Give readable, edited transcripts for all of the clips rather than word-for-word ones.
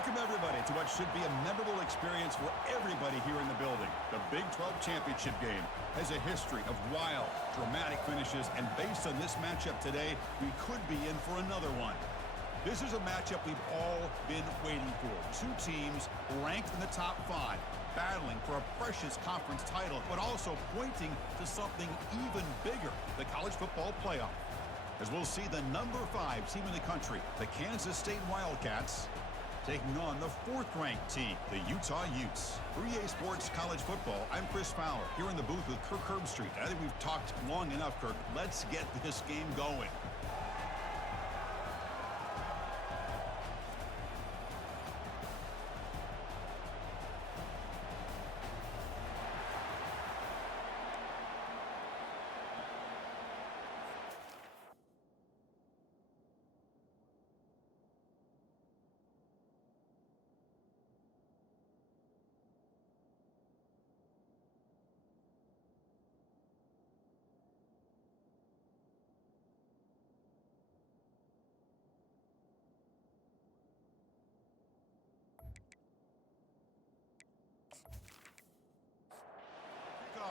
Welcome, everybody, to what should be a memorable experience for everybody here in the building. The Big 12 Championship game has a history of wild, dramatic finishes, and based on this matchup today, we could be in for another one. This is a matchup we've all been waiting for. Two teams ranked in the top 5, battling for a precious conference title, but also pointing to something even bigger, the college football playoff. As we'll see the number 5 team in the country, the Kansas State Wildcats, taking on the 4th-ranked team, the Utah Utes. For EA Sports College Football, I'm Chris Fowler, here in the booth with Kirk Herbstreit. I think we've talked long enough, Kirk. Let's get this game going.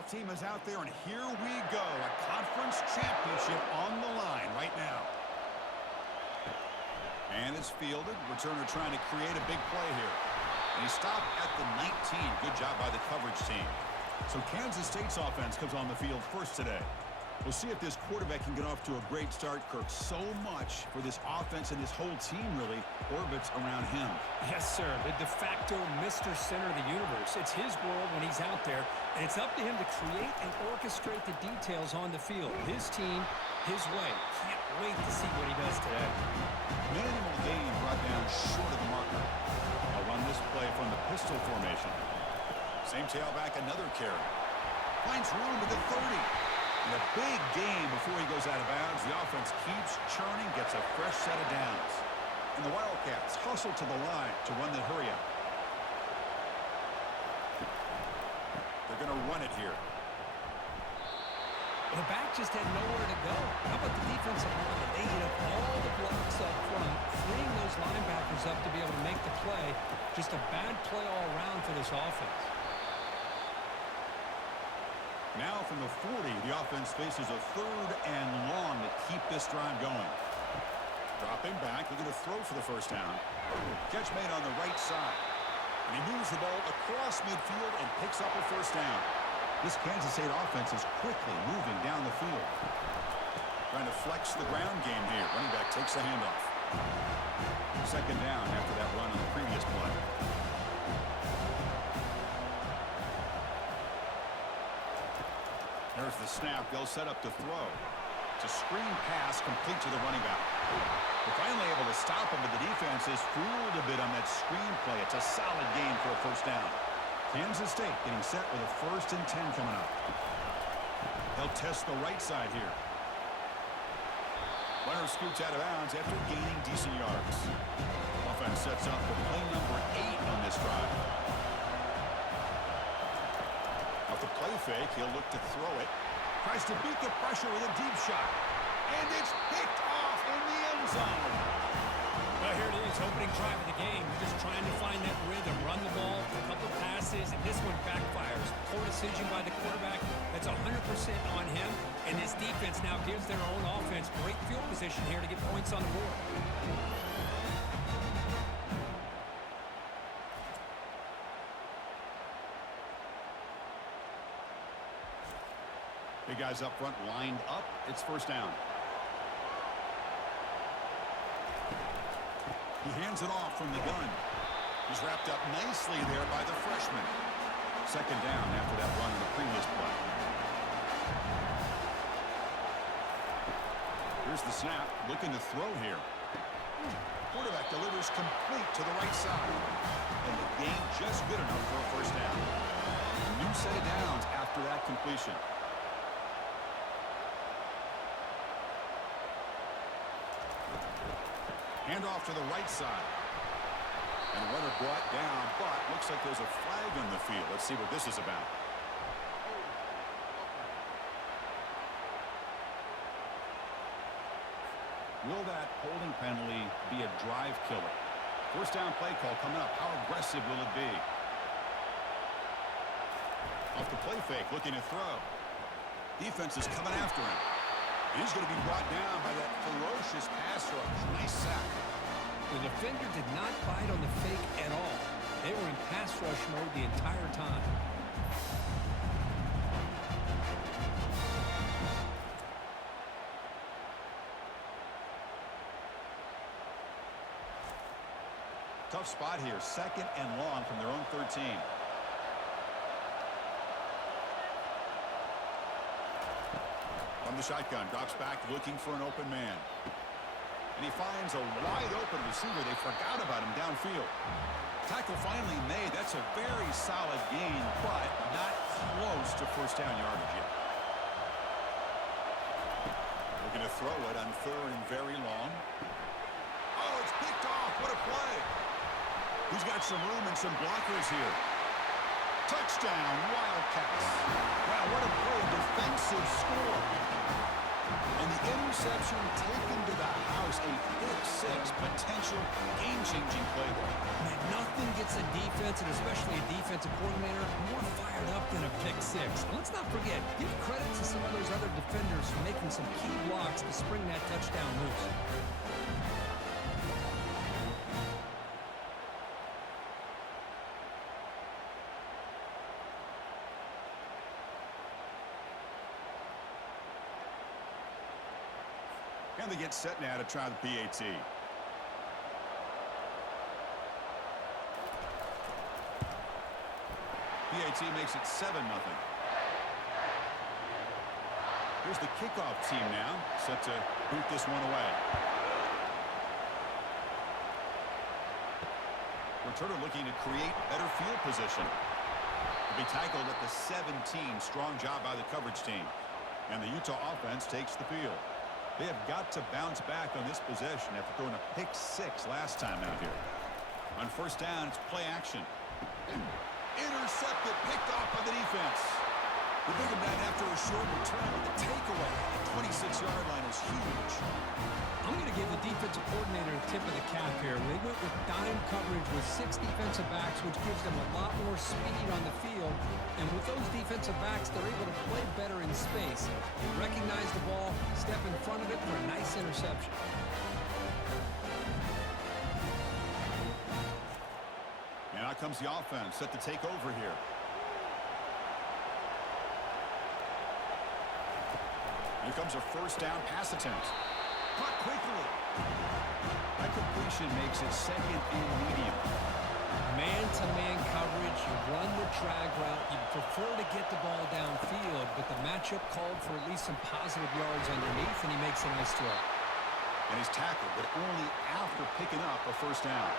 Team is out there, and here we go. A conference championship on the line right now. And it's fielded. Returner trying to create a big play here. And he stopped at the 19. Good job by the coverage team. So Kansas State's offense comes on the field first today. We'll see if this quarterback can get off to a great start, Kirk. So much for this offense and this whole team really orbits around him. Yes, sir. The de facto Mr. Center of the universe. It's his world when he's out there, and it's up to him to create and orchestrate the details on the field. His team, his way. Can't wait to see what he does today. Minimal gain brought down short of the marker. I'll run this play from the pistol formation. Same tailback, another carry. Finds room to the 30. And a big gain before he goes out of bounds. The offense keeps churning, gets a fresh set of downs. And the Wildcats hustle to the line to run the hurry up. They're going to run it here. The back just had nowhere to go. How about the defensive line? They eat up all the blocks up front, freeing those linebackers up to be able to make the play. Just a bad play all around for this offense. Now from the 40, the offense faces a 3rd and long to keep this drive going. Dropping back, looking to throw for the first down. Catch made on the right side. And he moves the ball across midfield and picks up a first down. This Kansas State offense is quickly moving down the field. Trying to flex the ground game here. Running back takes the handoff. 2nd down after that run on the previous play. There's the snap. They'll set up to throw. It's a screen pass complete to the running back. They're finally able to stop him, but the defense is fooled a bit on that screen play. It's a solid gain for a first down. Kansas State getting set with a 1st and 10 coming up. They'll test the right side here. Runner scoots out of bounds after gaining decent yards. Offense sets up for play number 8 on this drive. Off the play fake, he'll look to throw it. Tries to beat the pressure with a deep shot. And it's picked off in the end zone. Well, here it is, opening drive of the game. We're just trying to find that rhythm, run the ball, a couple passes, and this one backfires. Poor decision by the quarterback. That's 100% on him, and this defense now gives their own offense great field position here to get points on the board. Big guys up front lined up. It's first down. He hands it off from the gun. He's wrapped up nicely there by the freshman. 2nd down after that run in the previous play. Here's the snap. Looking to throw here. Quarterback delivers complete to the right side. And the gain just good enough for a first down. A new set of downs after that completion. Handoff to the right side. And runner brought down, but looks like there's a flag on the field. Let's see what this is about. Will that holding penalty be a drive killer? First down play call coming up. How aggressive will it be? Off the play fake, looking to throw. Defense is coming after him. He's going to be brought down by that ferocious pass rush. Nice sack. The defender did not bite on the fake at all. They were in pass rush mode the entire time. Tough spot here. Second and long from their own 13. From the shotgun, drops back looking for an open man. And he finds a wide open receiver. They forgot about him downfield. Tackle finally made. That's a very solid gain, but not close to first down yardage yet. Looking to throw it on third and very long. Oh, it's picked off. What a play. He's got some room and some blockers here. Touchdown, Wildcats. Wow, what a play, a defensive score. And the interception taken to the house, a pick-6, potential game-changing play there. Man, nothing gets a defense, and especially a defensive coordinator, more fired up than a pick-6. And let's not forget, give credit to some of those other defenders for making some key blocks to spring that touchdown loose. And they get set now to try the PAT. PAT makes it 7-0. Here's the kickoff team now, set to boot this one away. Returner looking to create better field position. To be tackled at the 17. Strong job by the coverage team. And the Utah offense takes the field. They have got to bounce back on this possession after throwing a pick-6 last time out here. On first down, it's play action. Intercepted, picked off by the defense. They bring him down after a short return, but the takeaway at the 26-yard line is huge. I'm going to give the defensive coordinator a tip of the cap here. They went with dime coverage with 6 defensive backs, which gives them a lot more speed on the field. And with those defensive backs, they're able to play better in space. They recognize the ball, step in front of it for a nice interception. And out comes the offense, set to take over here. Here comes a first down pass attempt. Caught quickly. That completion makes it second and medium. Man-to-man coverage, you run the drag route, you prefer to get the ball downfield, but the matchup called for at least some positive yards underneath, and he makes a nice throw. And he's tackled, but only after picking up a first down.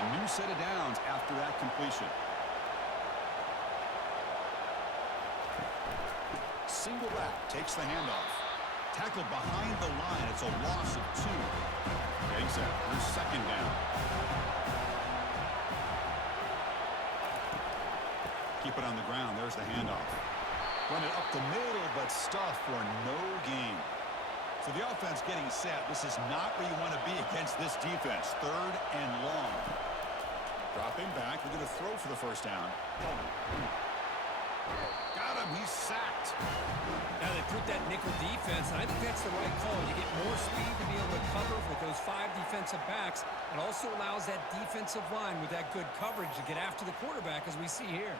A new set of downs after that completion. Single back, takes the handoff. Tackled behind the line. It's a loss of 2. Getting set for second down. Keep it on the ground. There's the handoff. Run it up the middle, but stuffed for no gain. So the offense getting set. This is not where you want to be against this defense. Third and long. Dropping back. We're going to throw for the first down. Got him. He's sacked. Now they put that nickel defense, and I think that's the right call. You get more speed to be able to cover with those 5 defensive backs. It also allows that defensive line with that good coverage to get after the quarterback, as we see here.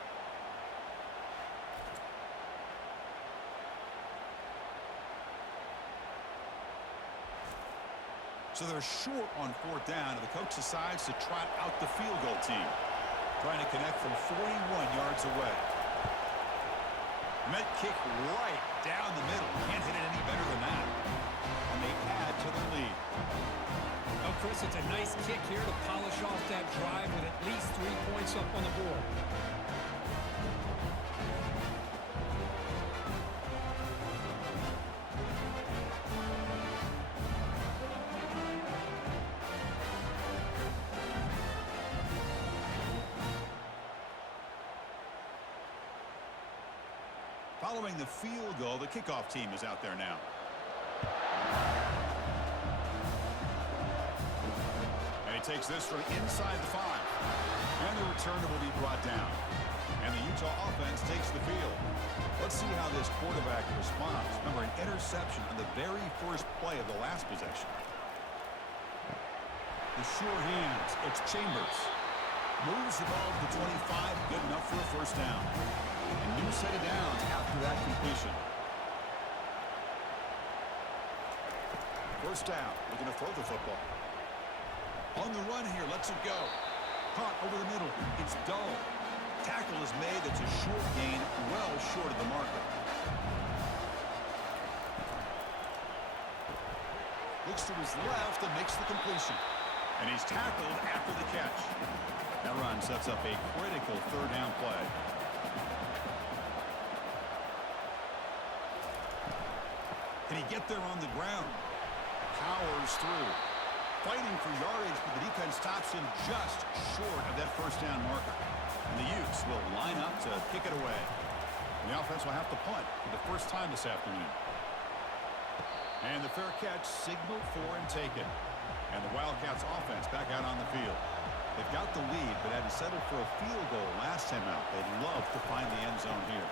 So they're short on fourth down, and the coach decides to trot out the field goal team. Trying to connect from 41 yards away. Met kick right down the middle. Can't hit it any better than that. And they add to the lead. Well, Chris, it's a nice kick here to polish off that drive with at least 3 points up on the board. Following the field goal, the kickoff team is out there now. And he He takes this from inside the 5. And the returner will be brought down. And the Utah offense takes the field. Let's see how this quarterback responds. Remember, an interception on the very first play of the last possession. The sure hands. It's Chambers. Moves the ball to the 25. Good enough for a first down. A new set of downs after that completion. First down. Looking to throw the football. On the run here. Lets it go. Caught over the middle. It's dull. Tackle is made. That's a short gain, well short of the marker. Looks to his left and makes the completion. And he's tackled after the catch. That run sets up a critical third down play. Can he get there on the ground? Powers through. Fighting for yardage, but the defense stops him just short of that first down marker. And the Utes will line up to kick it away. The offense will have to punt for the first time this afternoon. And the fair catch signaled for and taken. And the Wildcats offense back out on the field. They've got the lead, but had to settle for a field goal last time out. They'd love to find the end zone here.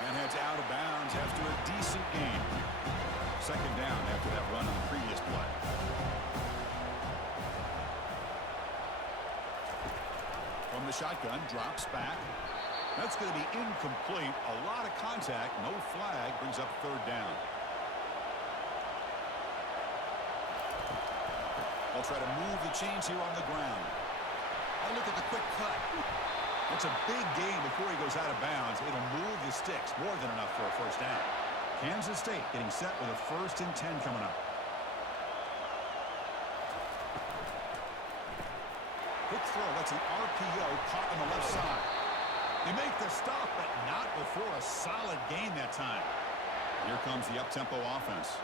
And heads out of bounds after a decent game. Second down after that run on the previous play. From the shotgun, drops back. That's going to be incomplete. A lot of contact, no flag, brings up third down. They'll try to move the chains here on the ground. Oh, look at the quick cut. It's a big gain before he goes out of bounds. It'll move the sticks, more than enough for a first down. Kansas State getting set with a 1st and 10 coming up. Quick throw, that's an RPO caught on the left side. They make the stop, but not before a solid gain that time. Here comes the up-tempo offense.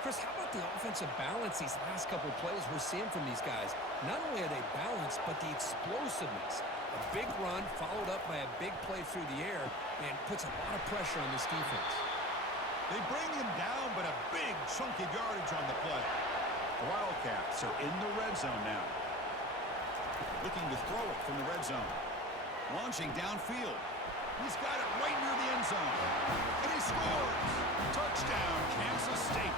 Chris, how about the offensive balance these last couple of plays we're seeing from these guys? Not only are they balanced, but the explosiveness. A big run followed up by a big play through the air and puts a lot of pressure on this defense. They bring him down, but a big chunk of yardage on the play. The Wildcats are in the red zone now. Looking to throw it from the red zone. Launching downfield. He's got it right near the end zone. And he scores! Touchdown, Kansas State.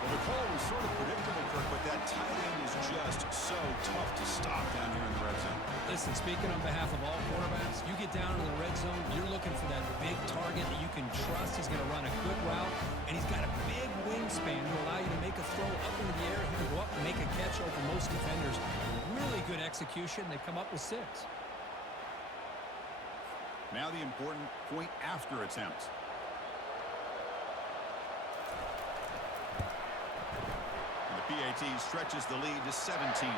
Well, the call was sort of predictable, Kirk, but that tight end is just so tough to stop down here in the red zone. Listen, speaking on behalf of all quarterbacks, you get down in the red zone, you're looking for that big target that you can trust is going to run a good route, and he's got a big wingspan to allow you to make a throw up into the air. He can go up and make a catch over most defenders. Really good execution. They come up with 6. Now the important point after attempt. And the PAT stretches the lead to 17-0.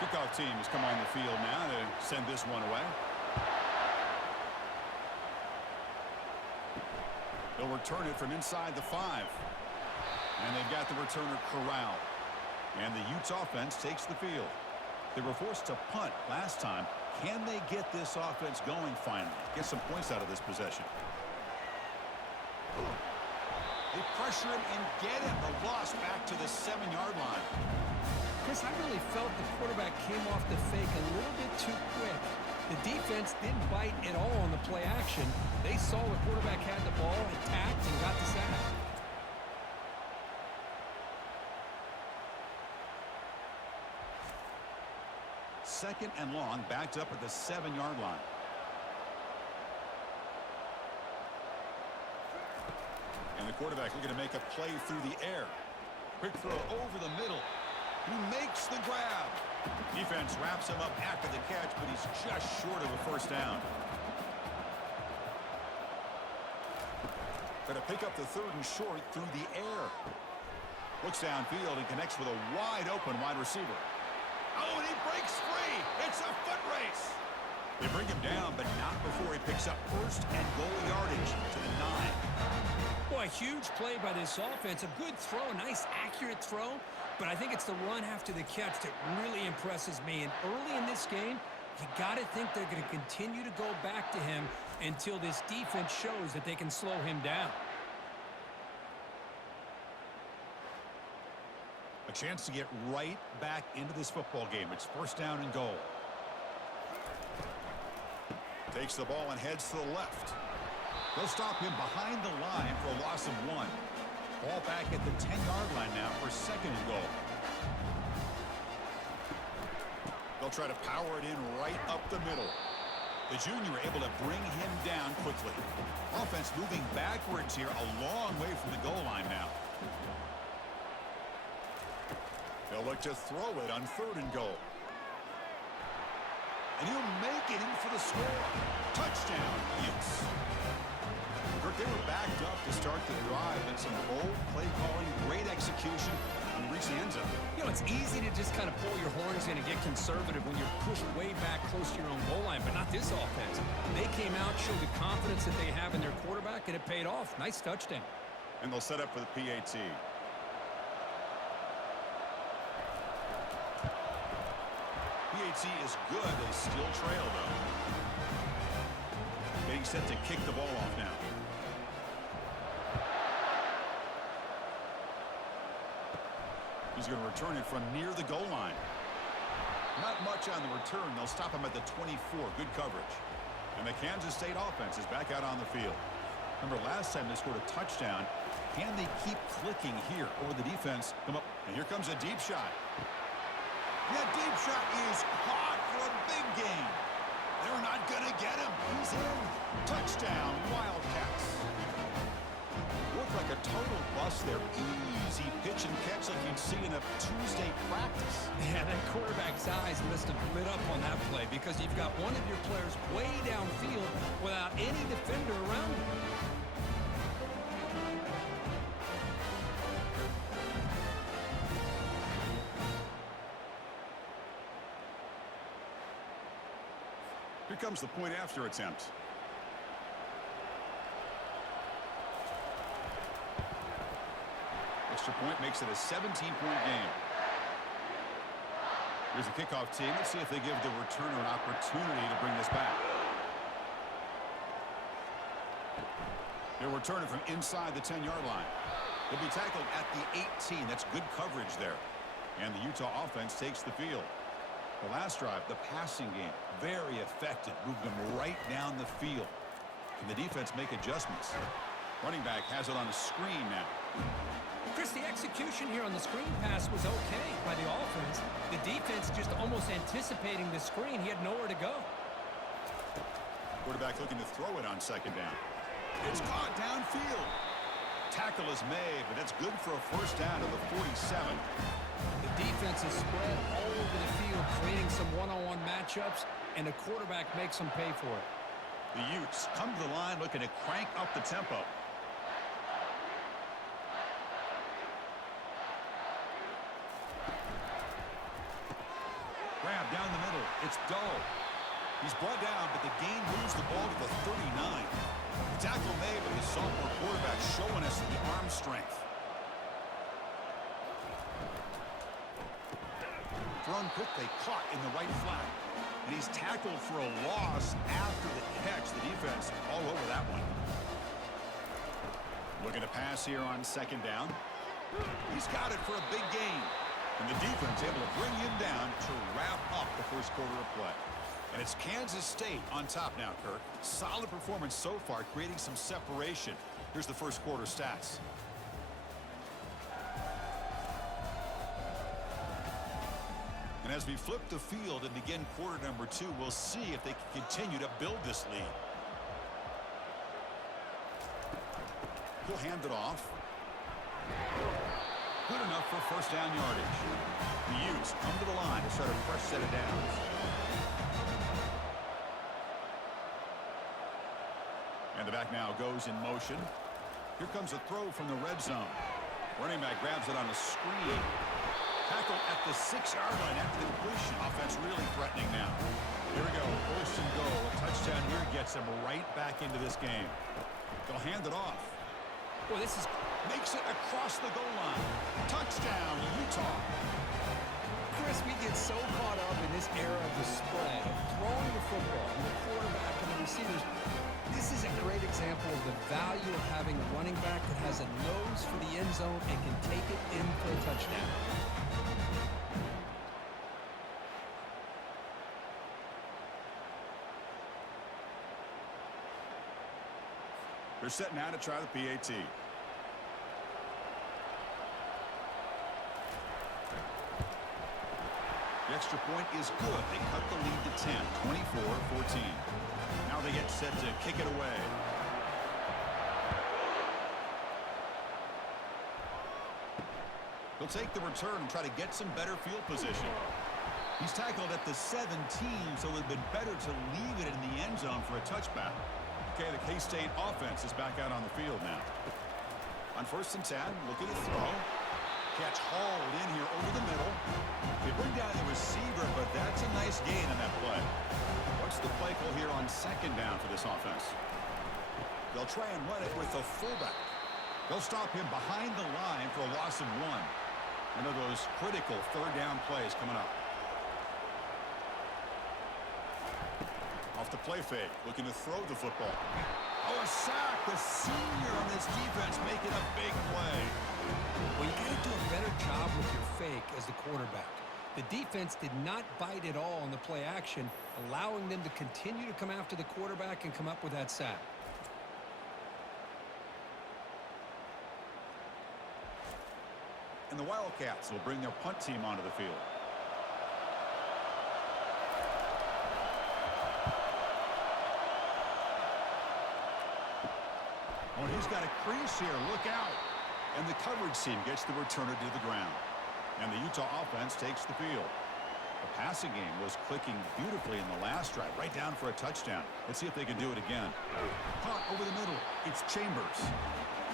Kickoff team has come on the field now to send this one away. They'll return it from inside the 5. And they've got the returner corralled. And the Utes offense takes the field. They were forced to punt last time. Can they get this offense going finally? Get some points out of this possession. They pressure him and get him. The loss back to the 7-yard line. Chris, I really felt the quarterback came off the fake a little bit too quick. The defense didn't bite at all on the play action. They saw the quarterback had the ball, attacked, and got the sack. Second and long, backed up at the 7-yard line. And the quarterback looking to make a play through the air. Quick throw over the middle. He makes the grab. Defense wraps him up after the catch, but he's just short of a first down. Going to pick up the 3rd and short through the air. Looks downfield and connects with a wide-open wide receiver. Oh, and he breaks free. It's a foot race. They bring him down, but not before he picks up first and goal yardage to the 9. Boy, a huge play by this offense. A good throw, a nice, accurate throw. But I think it's the run after the catch that really impresses me. And early in this game, you got to think they're going to continue to go back to him until this defense shows that they can slow him down. A chance to get right back into this football game. It's first down and goal. Takes the ball and heads to the left. They'll stop him behind the line for a loss of 1. Ball back at the 10-yard line now for second and goal. They'll try to power it in right up the middle. The junior able to bring him down quickly. Offense moving backwards here a long way from the goal line now. They'll look to throw it on third and goal. And he'll make it in for the score. Touchdown, Utes. Kirk, they were backed up to start the drive, and some bold play calling, great execution, and reach the end zone. You know, it's easy to just kind of pull your horns in and get conservative when you're pushed way back close to your own goal line, but not this offense. They came out, showed the confidence that they have in their quarterback, and it paid off. Nice touchdown. And they'll set up for the PAT. PAT is good. They still trail, though. Getting set to kick the ball off now. He's going to return it from near the goal line. Not much on the return. They'll stop him at the 24. Good coverage. And the Kansas State offense is back out on the field. Remember, last time they scored a touchdown. Can they keep clicking here? Or the defense come up. And here comes a deep shot. That deep shot is caught for a big gain. They're not going to get him. He's in. Touchdown, Wildcats. Looked like a total bust there. Easy pitch and catch like you'd see in a Tuesday practice. Yeah, that quarterback's eyes must have lit up on that play because you've got one of your players way downfield without any defender around him. Here comes the point after attempt. Extra point makes it a 17-point game. Here's the kickoff team. Let's see if they give the returner an opportunity to bring this back. They'll return it from inside the 10-yard line. They'll be tackled at the 18. That's good coverage there. And the Utah offense takes the field. The last drive, the passing game, very effective. Moved them right down the field. Can the defense make adjustments? Running back has it on the screen now. Chris, the execution here on the screen pass was okay by the offense. The defense just almost anticipating the screen. He had nowhere to go. Quarterback looking to throw it on second down. It's caught downfield. Tackle is made, but that's good for a first down to the 47. The defense is spread all over the field, creating some one-on-one matchups, and the quarterback makes them pay for it. The Utes come to the line looking to crank up the tempo. Grab down the middle. It's Dull. He's brought down, but the gain moves the ball to the 39. The tackle made, but the sophomore quarterback showing us the arm strength. Thrown quickly, caught in the right flat. And he's tackled for a loss after the catch. The defense all over that one. Looking to pass here on second down. He's got it for a big gain. And the defense able to bring him down to wrap up the first quarter of play. And it's Kansas State on top now, Kirk. Solid performance so far, creating some separation. Here's the first quarter stats. And as we flip the field and begin quarter number 2, we'll see if they can continue to build this lead. He'll hand it off. Good enough for first down yardage. The Utes come to the line to start a fresh set of downs. And the back now goes in motion. Here comes a throw from the red zone. Running back grabs it on a screen. Tackle at the 6-yard line after the completion. Offense really threatening now. Here we go. First and goal. A touchdown here gets them right back into this game. They'll hand it off. Well, this is... Makes it across the goal line. Touchdown, Utah. Chris, we get so caught up in this era of the spread, of throwing the football, and the quarterback and the receivers. This is a great example of the value of having a running back that has a nose for the end zone and can take it in for a touchdown. They're set now to try the PAT. The extra point is good. They cut the lead to 10, 24-14. Now they get set to kick it away. He'll take the return and try to get some better field position. He's tackled at the 17, so it would have been better to leave it in the end zone for a touchback. Okay, the K-State offense is back out on the field now. On 1st and 10, looking to throw. Catch hauled in here over the middle. They bring down the receiver, but that's a nice gain on that play. What's the play call here on 2nd down for this offense? They'll try and run it with the fullback. They'll stop him behind the line for a loss of 1. One of those critical 3rd down plays coming up. Off the play fake, looking to throw the football. Oh, a sack. The senior on this defense making a big play. Well, you got to do a better job with your fake as the quarterback. The defense did not bite at all on the play action, allowing them to continue to come after the quarterback and come up with that sack. And the Wildcats will bring their punt team onto the field. Oh, he's got a crease here. Look out. And the coverage team gets the returner to the ground. And the Utah offense takes the field. The passing game was clicking beautifully in the last drive, right down for a touchdown. Let's see if they can do it again. Caught over the middle. It's Chambers.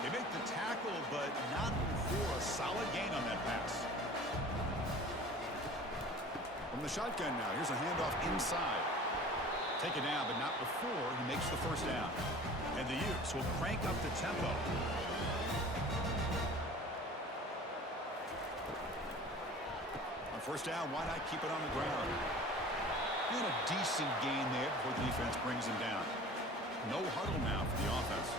They make the tackle, but not before a solid gain on that pass. From the shotgun now, here's a handoff inside. Taken down, but not before he makes the 1st down. And the Utes will crank up the tempo. On 1st down, why not keep it on the ground? And a decent gain there before the defense brings him down. No huddle now for the offense.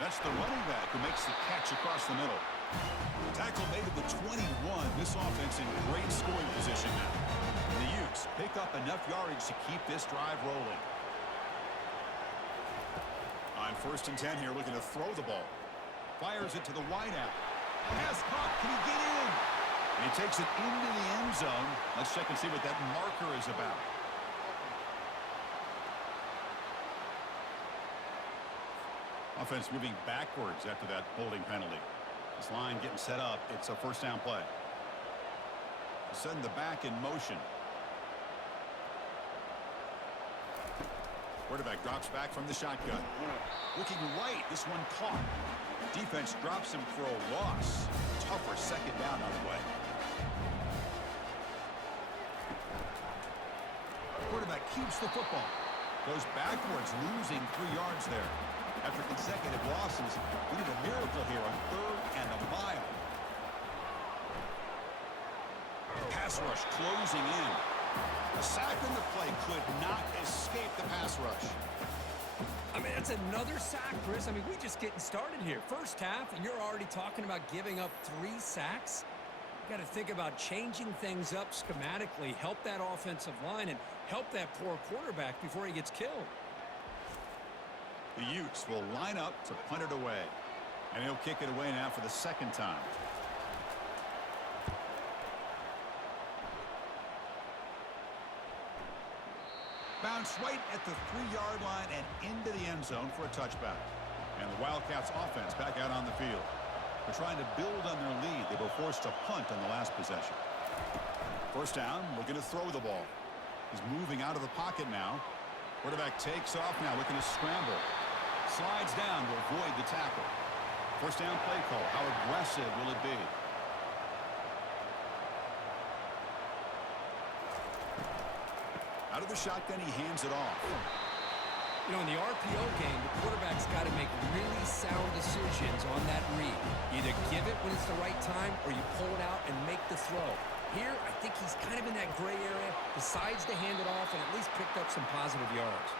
That's the running back who makes the catch across the middle. Tackle made at the 21. This offense in great scoring position now. The Utes pick up enough yardage to keep this drive rolling. On 1st and 10 here, looking to throw the ball. Fires it to the wideout. Pass caught. Can he get in? And he takes it into the end zone. Let's check and see what that marker is about. Offense moving backwards after that holding penalty. This line getting set up. It's a 1st down play. Send the back in motion. Quarterback drops back from the shotgun. Looking right. This one caught. Defense drops him for a loss. Tougher 2nd down on the way. Quarterback keeps the football. Goes backwards, losing 3 yards there. After consecutive losses, we need a miracle here on 3rd and a mile. Pass rush closing in. The sack in the play could not escape the pass rush. I mean, that's another sack, Chris. I mean, we're just getting started here. 1st half, and you're already talking about giving up 3 sacks. You got to think about changing things up schematically, help that offensive line, and help that poor quarterback before he gets killed. The Utes will line up to punt it away. And he'll kick it away now for the 2nd time. Bounce right at the 3-yard line and into the end zone for a touchback. And the Wildcats offense back out on the field. They're trying to build on their lead. They were forced to punt on the last possession. 1st down, looking to throw the ball. He's moving out of the pocket now. Quarterback takes off now, looking to scramble. Slides down to avoid the tackle. 1st down play call. How aggressive will it be? Out of the shotgun, he hands it off. You know, in the RPO game, the quarterback's got to make really sound decisions on that read. Either give it when it's the right time or you pull it out and make the throw. Here, I think he's kind of in that gray area, decides to hand it off and at least picked up some positive yards.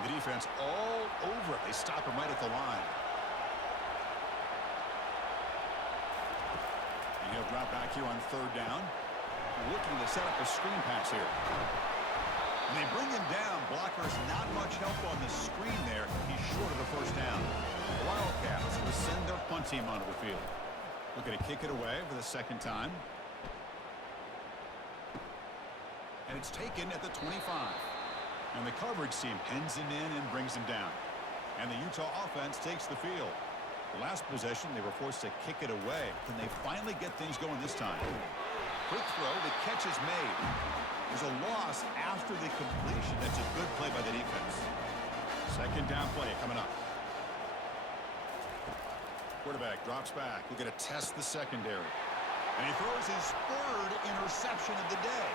The defense all over it. They stop him right at the line. And he'll drop back here on 3rd down. looking to set up a screen pass here. And they bring him down. Blockers not much help on the screen there. He's short of the first down. The Wildcats will send their punt team onto the field. Looking to kick it away for the second time. And it's taken at the 25. And the coverage team pins him in and brings him down. And the Utah offense takes the field. The last possession, they were forced to kick it away. Can they finally get things going this time? Quick throw, the catch is made. There's a loss after the completion. That's a good play by the defense. Second down play coming up. Quarterback drops back. We're going to test the secondary. And he throws his third interception of the day.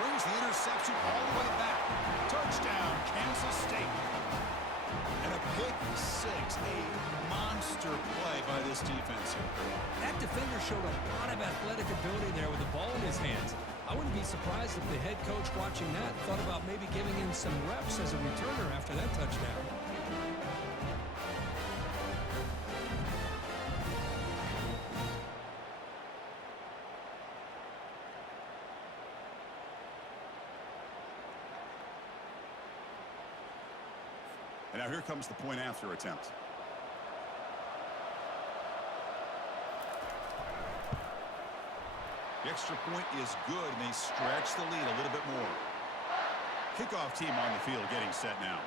Brings the interception all the way back. Touchdown, Kansas State. And a pick six, a monster play by this defense here. That defender showed a lot of athletic ability there with the ball in his hands. I wouldn't be surprised if the head coach watching that thought about maybe giving him some reps as a returner after that touchdown. And now here comes the point after attempt. The extra point is good, and they stretch the lead a little bit more. Kickoff team on the field getting set now.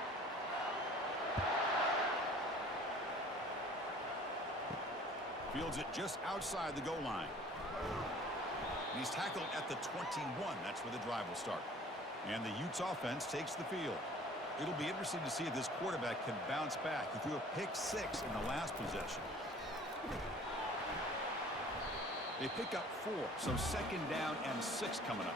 Fields it just outside the goal line. And he's tackled at the 21. That's where the drive will start. And the Utes offense takes the field. It'll be interesting to see if this quarterback can bounce back. He threw a pick six in the last possession. They pick up 4, so second down and 6 coming up.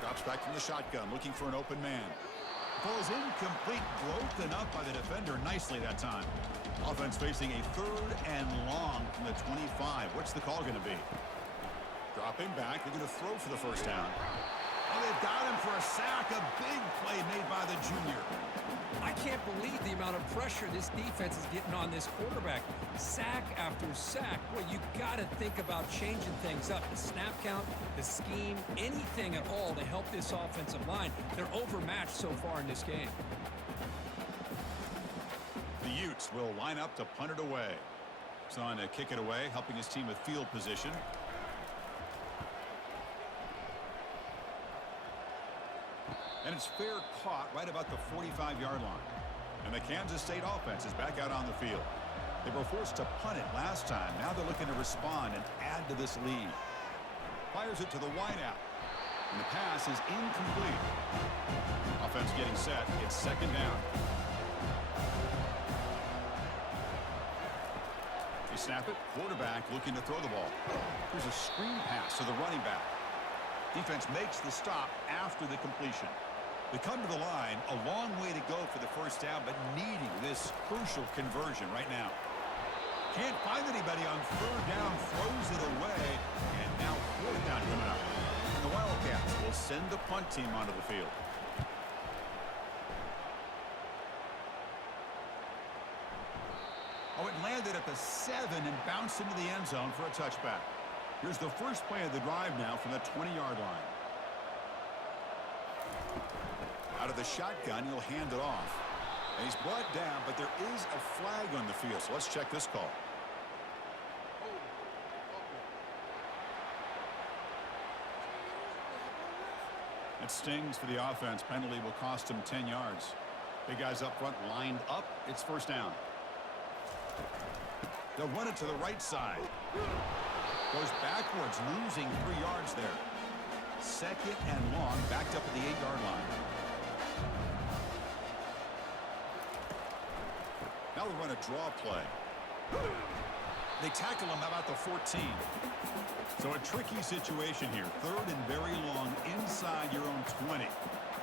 Drops back from the shotgun, looking for an open man. Ball is incomplete, broken up by the defender nicely that time. Offense facing a 3rd and long from the 25. What's the call going to be? Dropping back, they're going to throw for the first down. And they've got him for a sack, a big play made by the junior. I can't believe the amount of pressure this defense is getting on this quarterback. Sack after sack. Well, you got to think about changing things up. The snap count, the scheme, anything at all to help this offensive line. They're overmatched so far in this game. The Utes will line up to punt it away. He's on to kick it away, helping his team with field position. And it's fair caught right about the 45-yard line. And the Kansas State offense is back out on the field. They were forced to punt it last time. Now they're looking to respond and add to this lead. Fires it to the wideout. And the pass is incomplete. Offense getting set. It's second down. They snap it. Quarterback looking to throw the ball. Here's a screen pass to the running back. Defense makes the stop after the completion. They come to the line, a long way to go for the first down, but needing this crucial conversion right now. Can't find anybody on 3rd down, throws it away, and now 4th down coming up. And the Wildcats will send the punt team onto the field. Oh, it landed at the 7 and bounced into the end zone for a touchback. Here's the first play of the drive now from the 20-yard line. Out of the shotgun, he'll hand it off. And he's brought down, but there is a flag on the field, so let's check this call. It stings for the offense. Penalty will cost him 10 yards. Big guys up front lined up. It's first down. They'll run it to the right side. Goes backwards, losing 3 yards there. Second and long, backed up at the 8-yard line. Now we run a draw play. They tackle him about the 14. So a tricky situation here. 3rd and very long inside your own 20.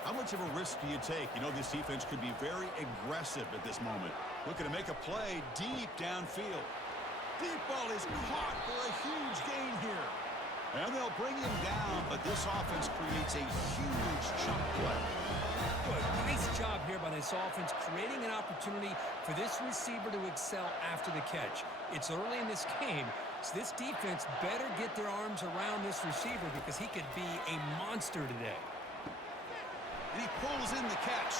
How much of a risk do you take? You know, this defense could be very aggressive at this moment. Looking to make a play deep downfield. Deep ball is caught for a huge gain here. And they'll bring him down, but this offense creates a huge chunk play. Good. Nice job here by this offense, creating an opportunity for this receiver to excel after the catch. It's early in this game, so this defense better get their arms around this receiver because he could be a monster today. And he pulls in the catch.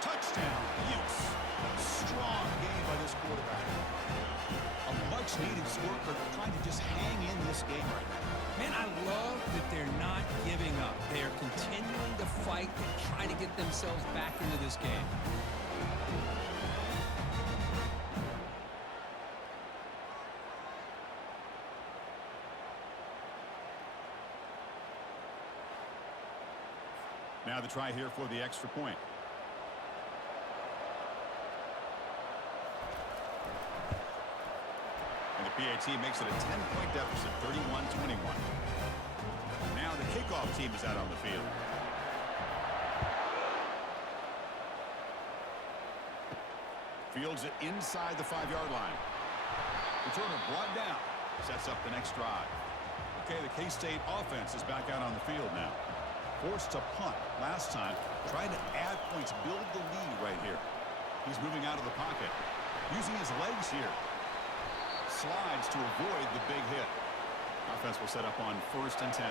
Touchdown, Utes. Strong game by this quarterback. A much-needed score for trying to just hang in this game right now. Man, I love that they're not giving up. They are continuing to fight and try to get themselves back into this game. Now the try here for the extra point. And the PAT makes it a 10-point deficit, 31-21. Now the kickoff team is out on the field. Fields it inside the 5-yard line. Returner brought down. Sets up the next drive. Okay, the K-State offense is back out on the field now. Forced to punt last time, trying to add points, build the lead right here. He's moving out of the pocket, using his legs here. Slides to avoid the big hit. Offense will set up on 1st and 10.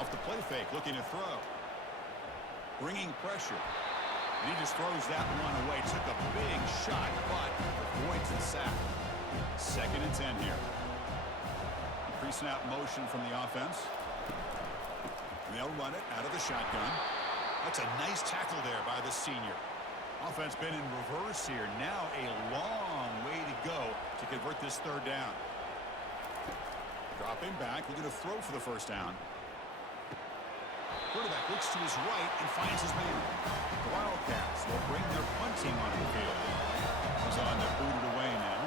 Off the play fake, looking to throw. Bringing pressure. And he just throws that one away. Took a big shot, but avoids the sack. 2nd and 10 here. Pre-snap motion from the offense. And they'll run it out of the shotgun. That's a nice tackle there by the senior. Offense been in reverse here. Now a long way to go to convert this 3rd down. Dropping back, looking to throw for the 1st down. Quarterback looks to his right and finds his man. The Wildcats will bring their punt team onto the field. He's on to boot it away now.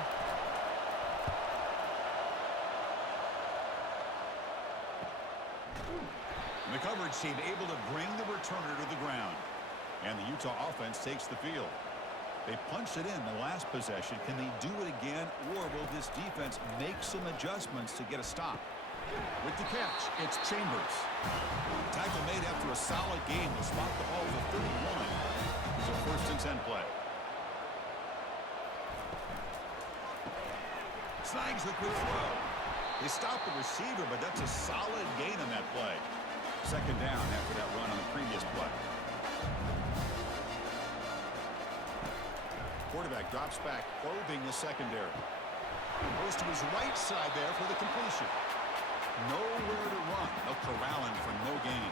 The coverage team able to bring the returner to the ground. And the Utah offense takes the field. They punched it in the last possession. Can they do it again, or will this defense make some adjustments to get a stop? With the catch, it's Chambers. Tackle made after a solid game to spot the ball to 31. It's a 1st and 10 play. Snags the quick throw. They stop the receiver, but that's a solid gain on that play. 2nd down after that run on the previous play. Quarterback drops back, probing the secondary. Goes to his right side there for the completion. Nowhere to run. They'll corral him for no gain.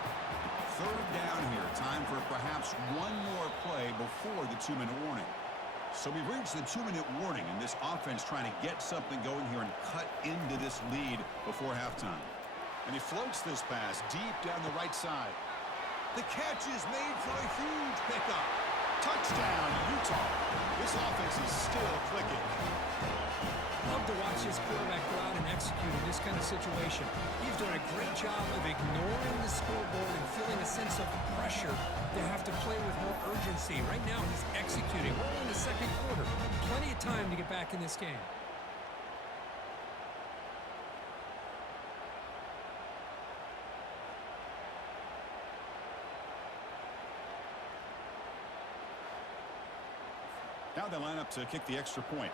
3rd down here. Time for perhaps one more play before the 2-minute warning. So we've reached the 2-minute warning, and this offense trying to get something going here and cut into this lead before halftime. And he floats this pass deep down the right side. The catch is made for a huge pickup. Touchdown, Utah. This offense is still clicking. Love to watch this quarterback go out and execute in this kind of situation. He's doing a great job of ignoring the scoreboard and feeling a sense of pressure to have to play with more urgency. Right now, he's executing. We're in the 2nd quarter. Plenty of time to get back in this game. Now they line up to kick the extra point.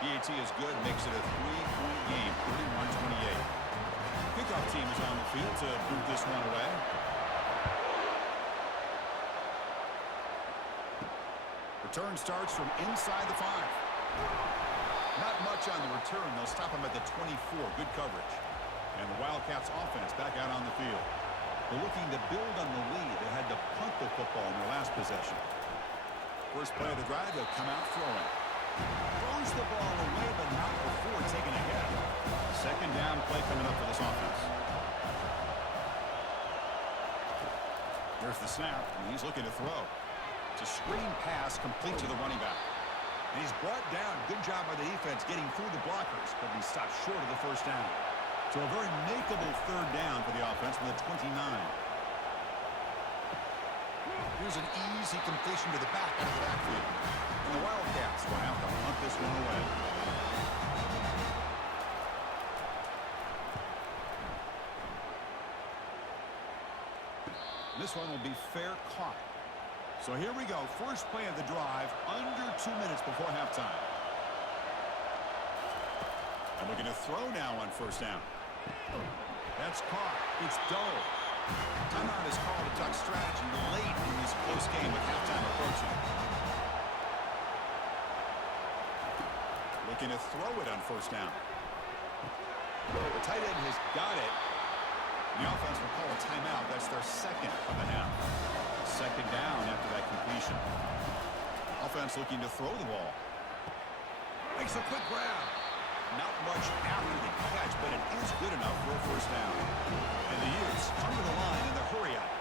PAT is good, makes it a 3-point game, 31-28. Kickoff team is on the field to boot this one away. Return starts from inside the 5. Not much on the return. They'll stop him at the 24. Good coverage. And the Wildcats offense back out on the field. They're looking to build on the lead. They had to punt the football in their last possession. First play of the drive, they'll come out throwing. Throws the ball away, but not before taking a hit. 2nd down play coming up for this offense. There's the snap, and he's looking to throw. It's a screen pass complete to the running back. And he's brought down. Good job by the defense getting through the blockers, but he stopped short of the 1st down. So a very makeable 3rd down for the offense from the 29. Here's an easy completion to the back out of the backfield. And the Wildcats will have to hunt this one away. this one will be fair caught. So here we go. First play of the drive, under 2 minutes before halftime. And looking to throw now on first down. That's caught. It's Dole. Timeout is called to duck strategy late in this close game with halftime approaching. Looking to throw it on first down. The tight end has got it. The offense will call a timeout. That's their second of the half. Second down after that completion. Offense looking to throw the ball. Makes a quick grab. Not much after the catch, but it is good enough for a first down. And the Utes come to the line in the hurry-up.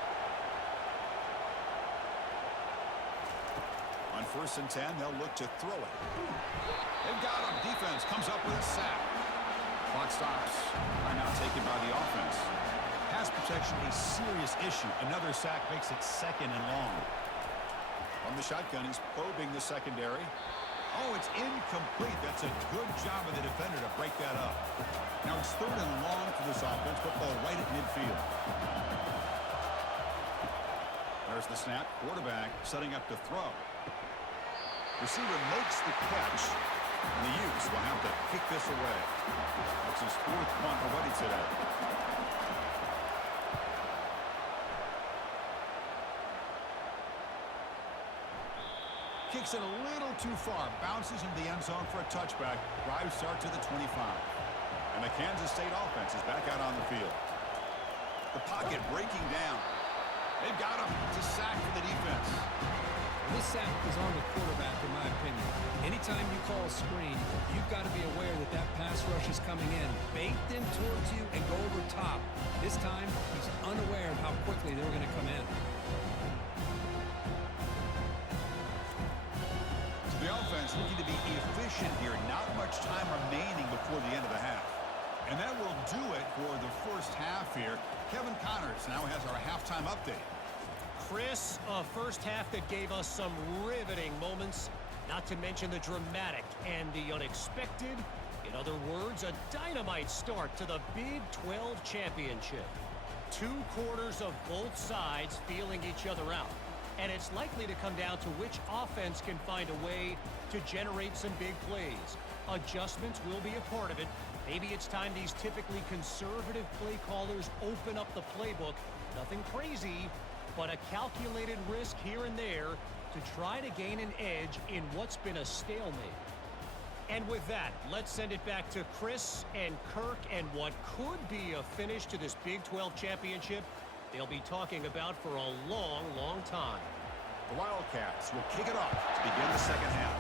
On 1st and 10, they'll look to throw it. They've got him. Defense comes up with a sack. Clock stops. Timeout taken by the offense. Pass protection a serious issue. Another sack makes it second and long. On the shotgun, he's probing the secondary. Oh, it's incomplete. That's a good job of the defender to break that up. Now it's 3rd and long for this offense. Football right at midfield. There's the snap. Quarterback setting up to throw. Receiver makes the catch. And the Utes will have to kick this away. That's his 4th punt already today. Kicks it a little too far. Bounces into the end zone for a touchback. Drive start to the 25. And the Kansas State offense is back out on the field. The pocket breaking down. They've got him. It's a sack for the defense. This sack is on the quarterback, in my opinion. Anytime you call a screen, you've got to be aware that that pass rush is coming in. Bait them towards you and go over top. This time, he's unaware of how quickly they're going to come in. The offense looking to be efficient here. Not much time remaining before the end of the half. And that will do it for the first half here. Kevin Connors now has our halftime update. Chris, a first half that gave us some riveting moments, not to mention the dramatic and the unexpected. In other words, a dynamite start to the Big 12 championship. 2 quarters of both sides feeling each other out. And it's likely to come down to which offense can find a way to generate some big plays. Adjustments will be a part of it. Maybe it's time these typically conservative play callers open up the playbook. Nothing crazy, but a calculated risk here and there to try to gain an edge in what's been a stalemate. And with that, let's send it back to Chris and Kirk and what could be a finish to this Big 12 championship they'll be talking about for a long, long time. The Wildcats will kick it off to begin the second half.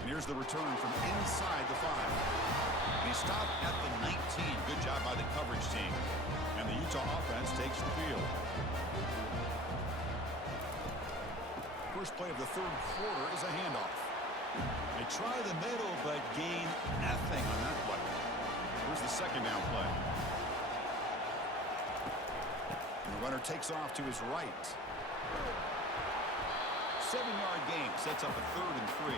And here's the return from inside the 5. And he stopped at the 19. Good job by the coverage team. And the Utah offense takes the field. First play of the 3rd quarter is a handoff. They try the middle, but gain nothing on that play. Here's the second down play. The runner takes off to his right. 7-yard gain sets up a 3rd and 3.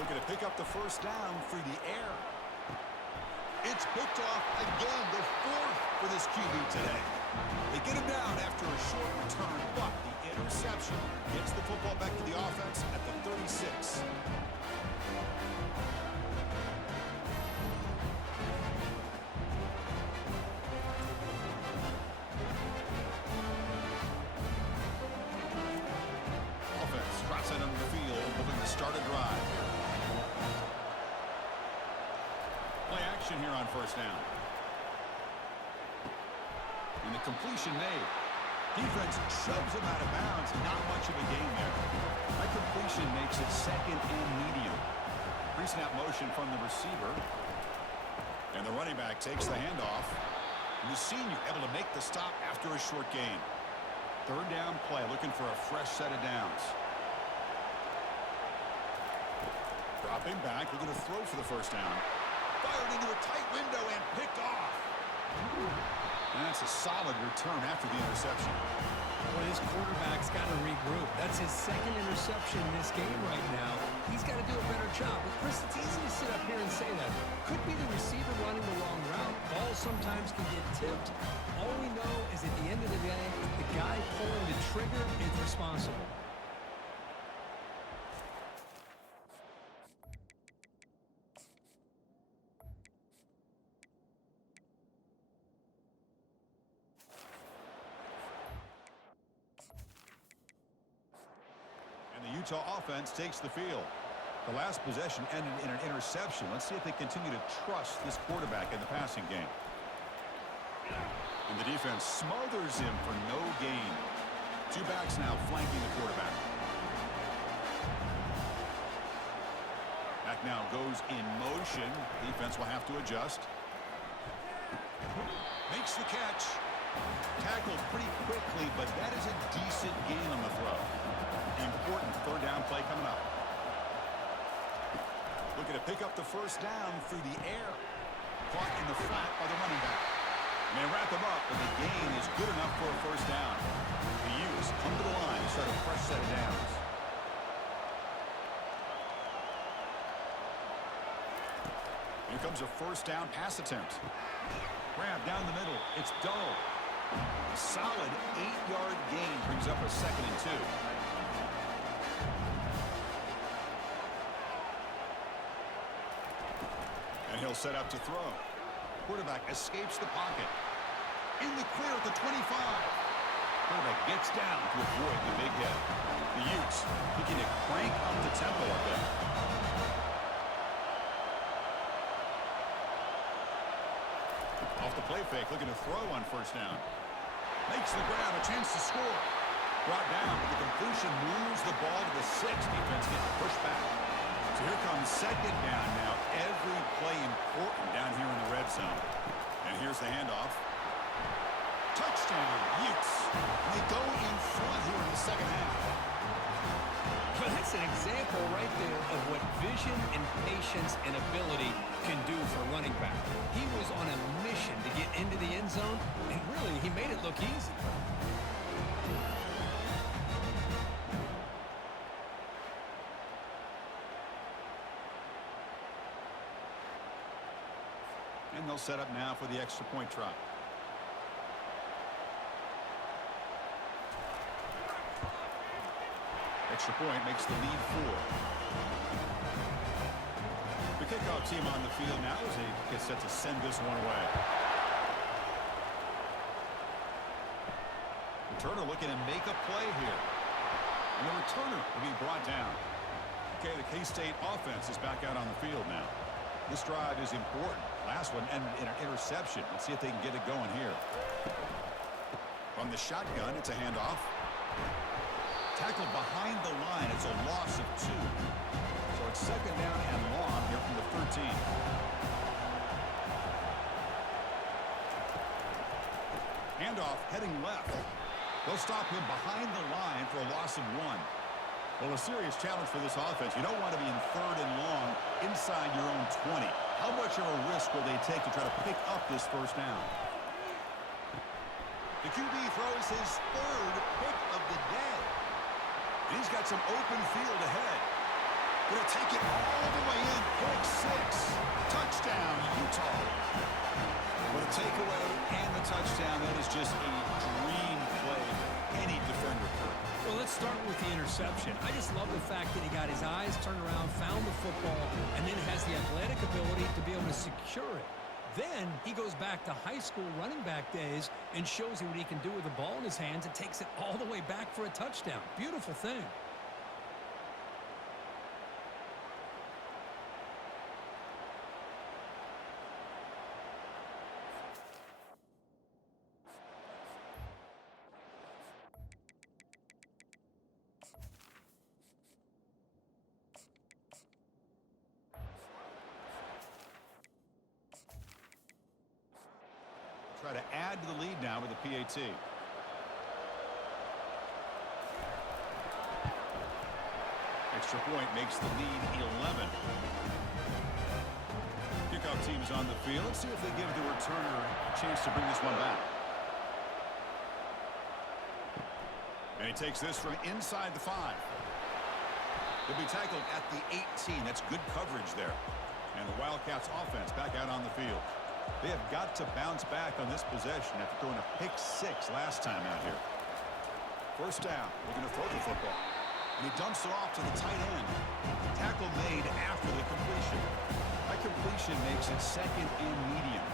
Looking to pick up the first down through the air. It's picked off again, the 4th for this QB today. They get him down after a short return, but the interception gets the football back to the offense at the 36. Here on first down. And the completion made. Defense shoves him out of bounds. Not much of a gain there. That completion makes it 2nd and medium. Pre-snap motion from the receiver. And the running back takes the handoff. And the senior able to make the stop after a short gain. 3rd down play, looking for a fresh set of downs. Dropping back, looking to throw for the first down. Fired into a tight window and picked off. And that's a solid return after the interception. Well, this quarterback's got to regroup. That's his second interception in this game right now. He's got to do a better job. But, Chris, it's easy to sit up here and say that. Could be the receiver running the wrong route. Balls sometimes can get tipped. All we know is at the end of the day, the guy pulling the trigger is responsible. The Utah offense takes the field. The last possession ended in an interception. Let's see if they continue to trust this quarterback in the passing game. And the defense smothers him for no gain. Two backs now flanking the quarterback. Back now goes in motion. Defense will have to adjust. Makes the catch. Tackled pretty quickly, but that is a decent gain on the throw. Important third down play coming up. Looking to pick up the first down through the air. Caught in the flat by the running back. And they wrap him up, but the gain is good enough for a first down. The Utes come to the line to start a fresh set of downs. Here comes a first down pass attempt. Grab down the middle. It's Dull. A solid 8-yard gain brings up a 2nd and 2. And he'll set up to throw. Quarterback escapes the pocket. In the clear at the 25. Quarterback gets down to avoid the big hit. The Utes looking to crank up the tempo a bit. Off the play fake, looking to throw on first down. Makes the grab, a chance to score. Brought down, but the completion moves the ball to the 6. Defense getting pushed back. So here comes second down now. Every play important down here in the red zone. And here's the handoff. Touchdown, Utes. And they go in front here in the second half. Well, that's an example right there of what vision and patience and ability can do for a running back. He was on a mission to get into the end zone, and really, he made it look easy. And they'll set up now for the extra point try. Extra point makes the lead 4. The kickoff team on the field now as they get set to send this one away. Returner looking to make a play here. And the returner will be brought down. Okay, the K-State offense is back out on the field now. This drive is important. Last one ended in an interception. Let's see if they can get it going here. From the shotgun, it's a handoff. Tackled behind the line. It's a loss of 2. So it's second down and long here from the 13. Handoff heading left. They'll stop him behind the line for a loss of 1. Well, a serious challenge for this offense. You don't want to be in third and long inside your own 20. How much of a risk will they take to try to pick up this first down? The QB throws his 3rd pick of the day. He's got some open field ahead. Going to take it all the way in. Pick 6. Touchdown, Utah. With a takeaway and the touchdown, that is just a dream play for any defender. Well, let's start with the interception. I just love the fact that he got his eyes turned around, found the football, and then has the athletic ability to be able to secure it. Then he goes back to high school running back days and shows you what he can do with the ball in his hands and takes it all the way back for a touchdown. Beautiful thing. Try to add to the lead now with the PAT. Extra point makes the lead 11. Kickoff team's on the field. Let's see if they give the returner a chance to bring this one back. And he takes this from inside the 5. He'll be tackled at the 18. That's good coverage there. And the Wildcats offense back out on the field. They have got to bounce back on this possession after throwing a pick 6 last time out here. First down, looking to throw the football. And he dumps it off to the tight end. Tackle made after the completion. That completion makes it second and medium.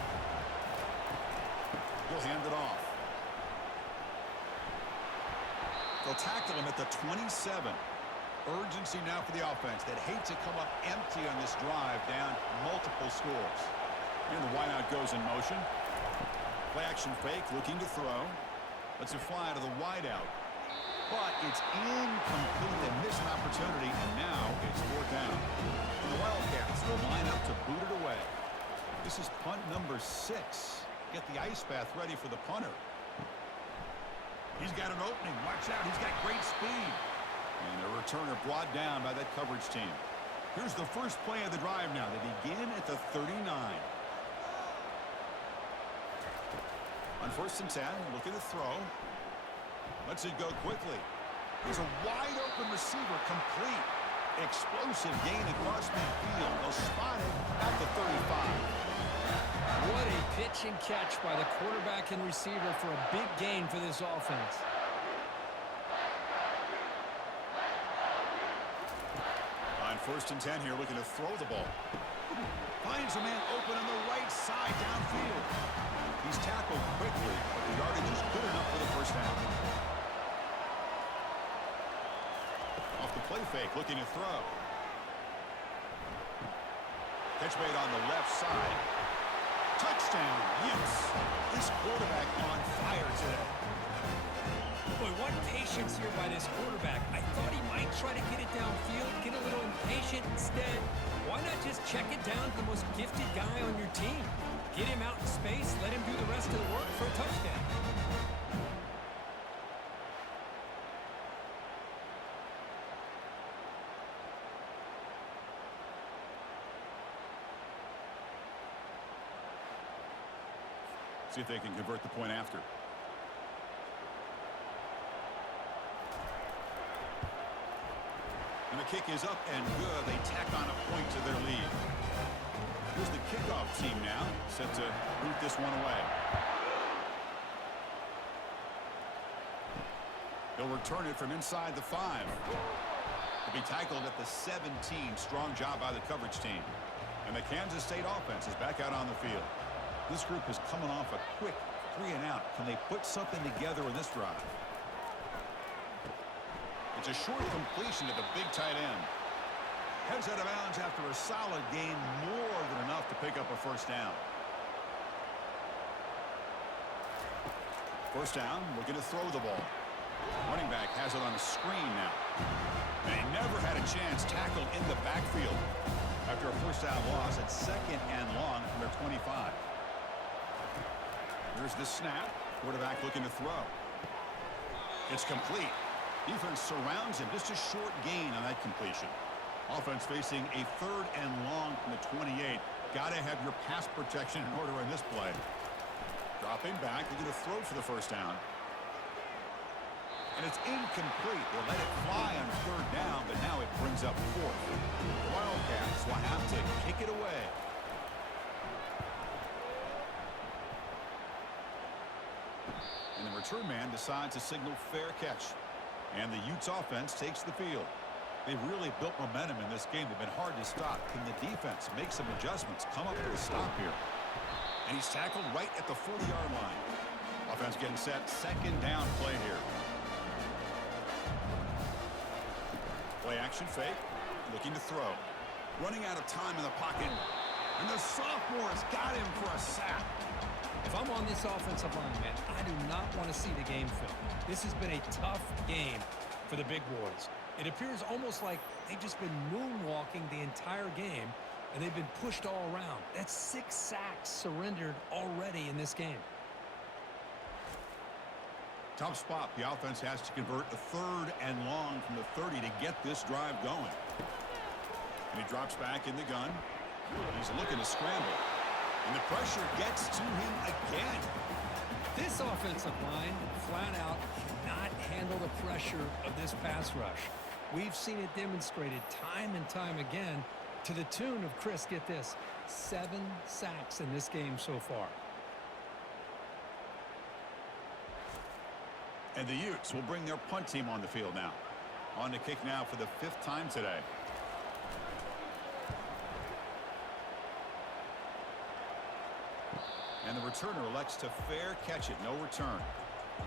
He'll hand it off. They'll tackle him at the 27. Urgency now for the offense that hate to come up empty on this drive, down multiple scores. And the wideout goes in motion. Play action fake, looking to throw. Lets it fly to the wideout. But it's incomplete. They miss an opportunity, and now it's 4th down. And the Wildcats will line up to boot it away. This is punt number 6. Get the ice bath ready for the punter. He's got an opening. Watch out. He's got great speed. And a returner brought down by that coverage team. Here's the first play of the drive now. They begin at the 39. On 1st and 10, looking to throw. Lets it go quickly. Here's a wide-open receiver, complete. Explosive gain across midfield. They'll spot it at the 35. What a pitch and catch by the quarterback and receiver for a big gain for this offense. On 1st and 10 here, looking to throw the ball. Finds a man open on the right side downfield. He's tackled quickly, but the yardage is good enough for the first down. Off the play fake, looking to throw. Catch made on the left side. Touchdown, yes. This quarterback on fire today. Boy, what patience here by this quarterback. I thought he might try to get it downfield, get a little impatient. Instead, why not just check it down to the most gifted guy on your team? Get him out in space, let him do the rest of the work for a touchdown. See if they can convert the point after. And the kick is up and good. They tack on a point to their lead. Here's the kickoff team now, set to boot this one away. They'll return it from inside the 5. He'll be tackled at the 17. Strong job by the coverage team. And the Kansas State offense is back out on the field. This group is coming off a quick 3-and-out. Can they put something together in this drive? It's a short completion to the big tight end. Heads out of bounds after a solid gain, more than enough to pick up a first down. First down, looking to throw the ball. Running back has it on the screen now. And he never had a chance, tackled in the backfield after a first down loss at 2nd and long from their 25. Here's the snap. Quarterback looking to throw. It's complete. Defense surrounds him. Just a short gain on that completion. Offense facing a 3rd and long from the 28. Got to have your pass protection in order in this play. Dropping back. Looking to throw for the first down. And it's incomplete. They let it fly on 3rd down, but now it brings up 4th. The Wildcats will have to kick it away. And the return man decides to signal fair catch. And the Utes offense takes the field. They've really built momentum in this game. They've been hard to stop. Can the defense make some adjustments, come up to a stop here? And he's tackled right at the 40-yard line. Offense getting set. 2nd down play here. Play action fake. Looking to throw. Running out of time in the pocket. And the sophomore has got him for a sack. If I'm on this offensive line, man, I do not want to see the game film. This has been a tough game for the big boys. It appears almost like they've just been moonwalking the entire game, and they've been pushed all around. That's 6 sacks surrendered already in this game. Tough spot. The offense has to convert a 3rd and long from the 30 to get this drive going. And he drops back in the gun. He's looking to scramble. And the pressure gets to him again. This This offensive line, flat out, cannot handle the pressure of this pass rush. We've seen it demonstrated time and time again to the tune of, Chris, get this, 7 sacks in this game so far. And the Utes will bring their punt team on the field now. On to kick now for the 5th time today. And the returner elects to fair catch it, no return.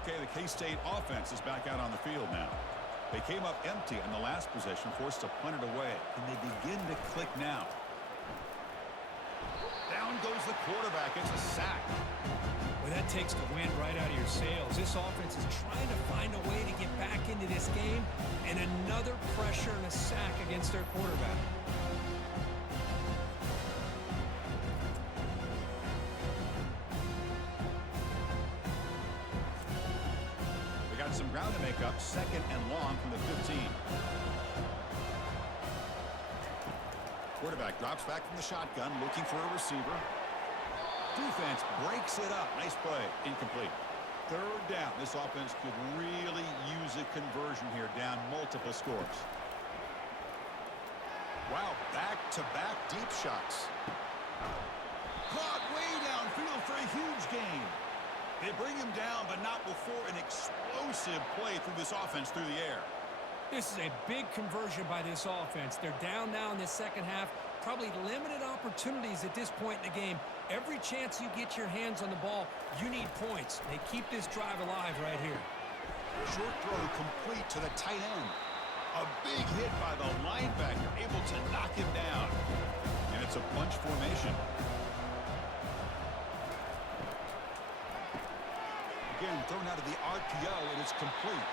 Okay, the K-State offense is back out on the field now. They came up empty on the last possession, forced to punt it away, and they begin to click now. Down goes the quarterback. It's a sack. Well, that takes the wind right out of your sails. This offense is trying to find a way to get back into this game, and another pressure and a sack against their quarterback. Some ground to make up, 2nd and long from the 15. Quarterback drops back from the shotgun, looking for a receiver. Defense breaks it up. Nice play. Incomplete. 3rd down. This offense could really use a conversion here, down multiple scores. Wow, back-to-back deep shots. Caught way downfield for a huge gain. They bring him down, but not before an explosive play through this offense through the air. This is a big conversion by this offense. They're down now in the second half. Probably limited opportunities at this point in the game. Every chance you get your hands on the ball, you need points. They keep this drive alive right here. Short throw complete to the tight end. A big hit by the linebacker, able to knock him down. And it's a bunch formation. Again, thrown out of the RPO, and it's complete.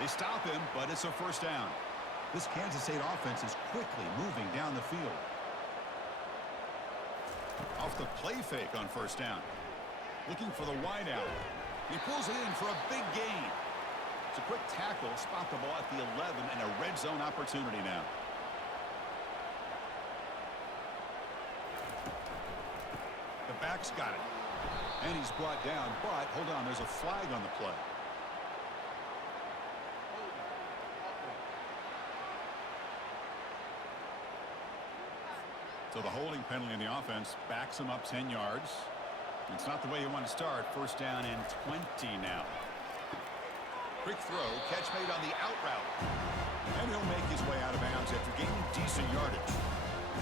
They stop him, but it's a 1st down. This Kansas State offense is quickly moving down the field. Off the play fake on 1st down. Looking for the wideout. He pulls it in for a big gain. It's a quick tackle, spot the ball at the 11, and a red zone opportunity now. The back's got it. And he's brought down, but hold on, there's a flag on the play. So the holding penalty in the offense backs him up 10 yards. It's not the way you want to start. 1st down and 20 now. Quick throw, catch made on the out route. And he'll make his way out of bounds after gaining decent yardage.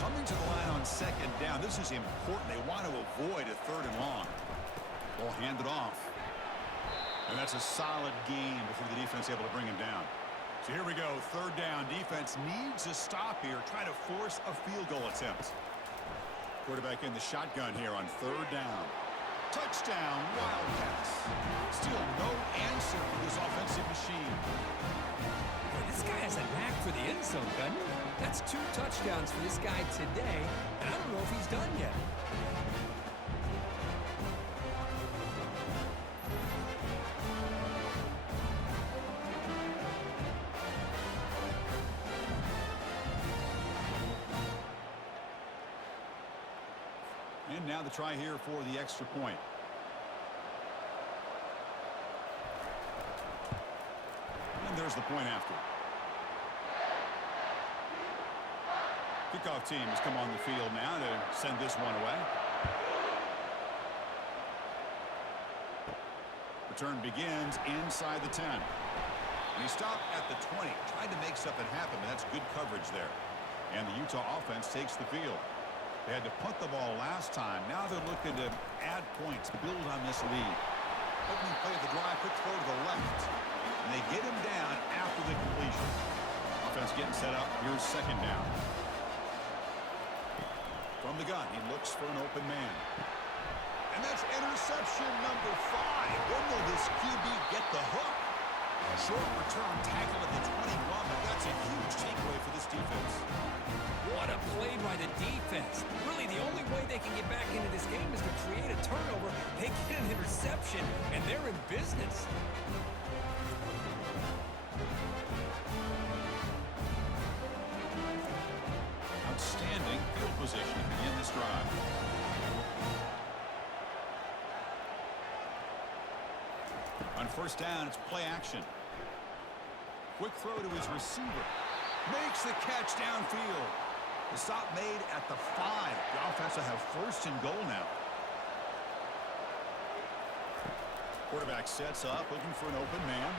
Coming to the line on 2nd down, this is important. They want to avoid a 3rd and long. Ball handed off. And that's a solid gain before the defense able to bring him down. So here we go, 3rd down. Defense needs a stop here, try to force a field goal attempt. Quarterback in the shotgun here on 3rd down. Touchdown, Wildcats. Still no answer for this offensive machine. Boy, this guy has a knack for the end zone, doesn't he? That's 2 touchdowns for this guy today, and I don't know if he's done yet. And now the try here for the extra point. And there's the point after. Kickoff team has come on the field now to send this one away. Return begins inside the 10. And he stopped at the 20. Tried to make something happen, but that's good coverage there. And the Utah offense takes the field. They had to punt the ball last time. Now they're looking to add points, build on this lead. Opening play of the drive, quick throw to the left. And they get him down after the completion. Offense getting set up. Here's 2nd down. From the gun, he looks for an open man. And that's interception number 5. When will this QB get the hook? A short return tackle at the 21, but that's a huge takeaway for this defense. What a play by the defense. Really, the only way they can get back into this game is to create a turnover. They get an interception, and they're in business. Outstanding field position to begin this drive. On first down, it's play action. Quick throw to his receiver. Makes the catch downfield. The stop made at the 5. The offense will have first and goal now. Quarterback sets up, looking for an open man.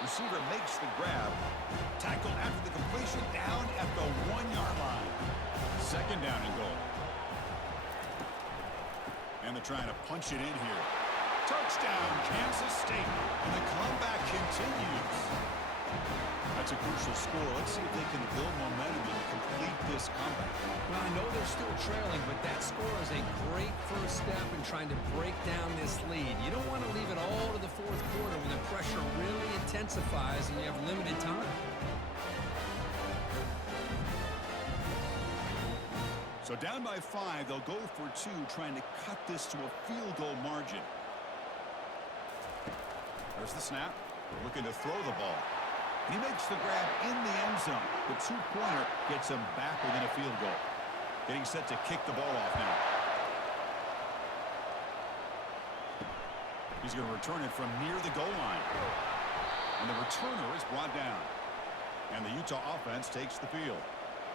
Receiver makes the grab. Tackle after the completion, down at the 1-yard line. Second down and goal. And they're trying to punch it in here. Touchdown, Kansas State. And the comeback continues. That's a crucial score. Let's see if they can build momentum and complete this comeback. Well, I know they're still trailing, but that score is a great first step in trying to break down this lead. You don't want to leave it all to the fourth quarter when the pressure really intensifies and you have limited time. So down by 5, they'll go for 2, trying to cut this to a field goal margin. There's the snap. They're looking to throw the ball. He makes the grab in the end zone. The 2-pointer gets him back within a field goal. Getting set to kick the ball off now. He's going to return it from near the goal line. And the returner is brought down. And the Utah offense takes the field.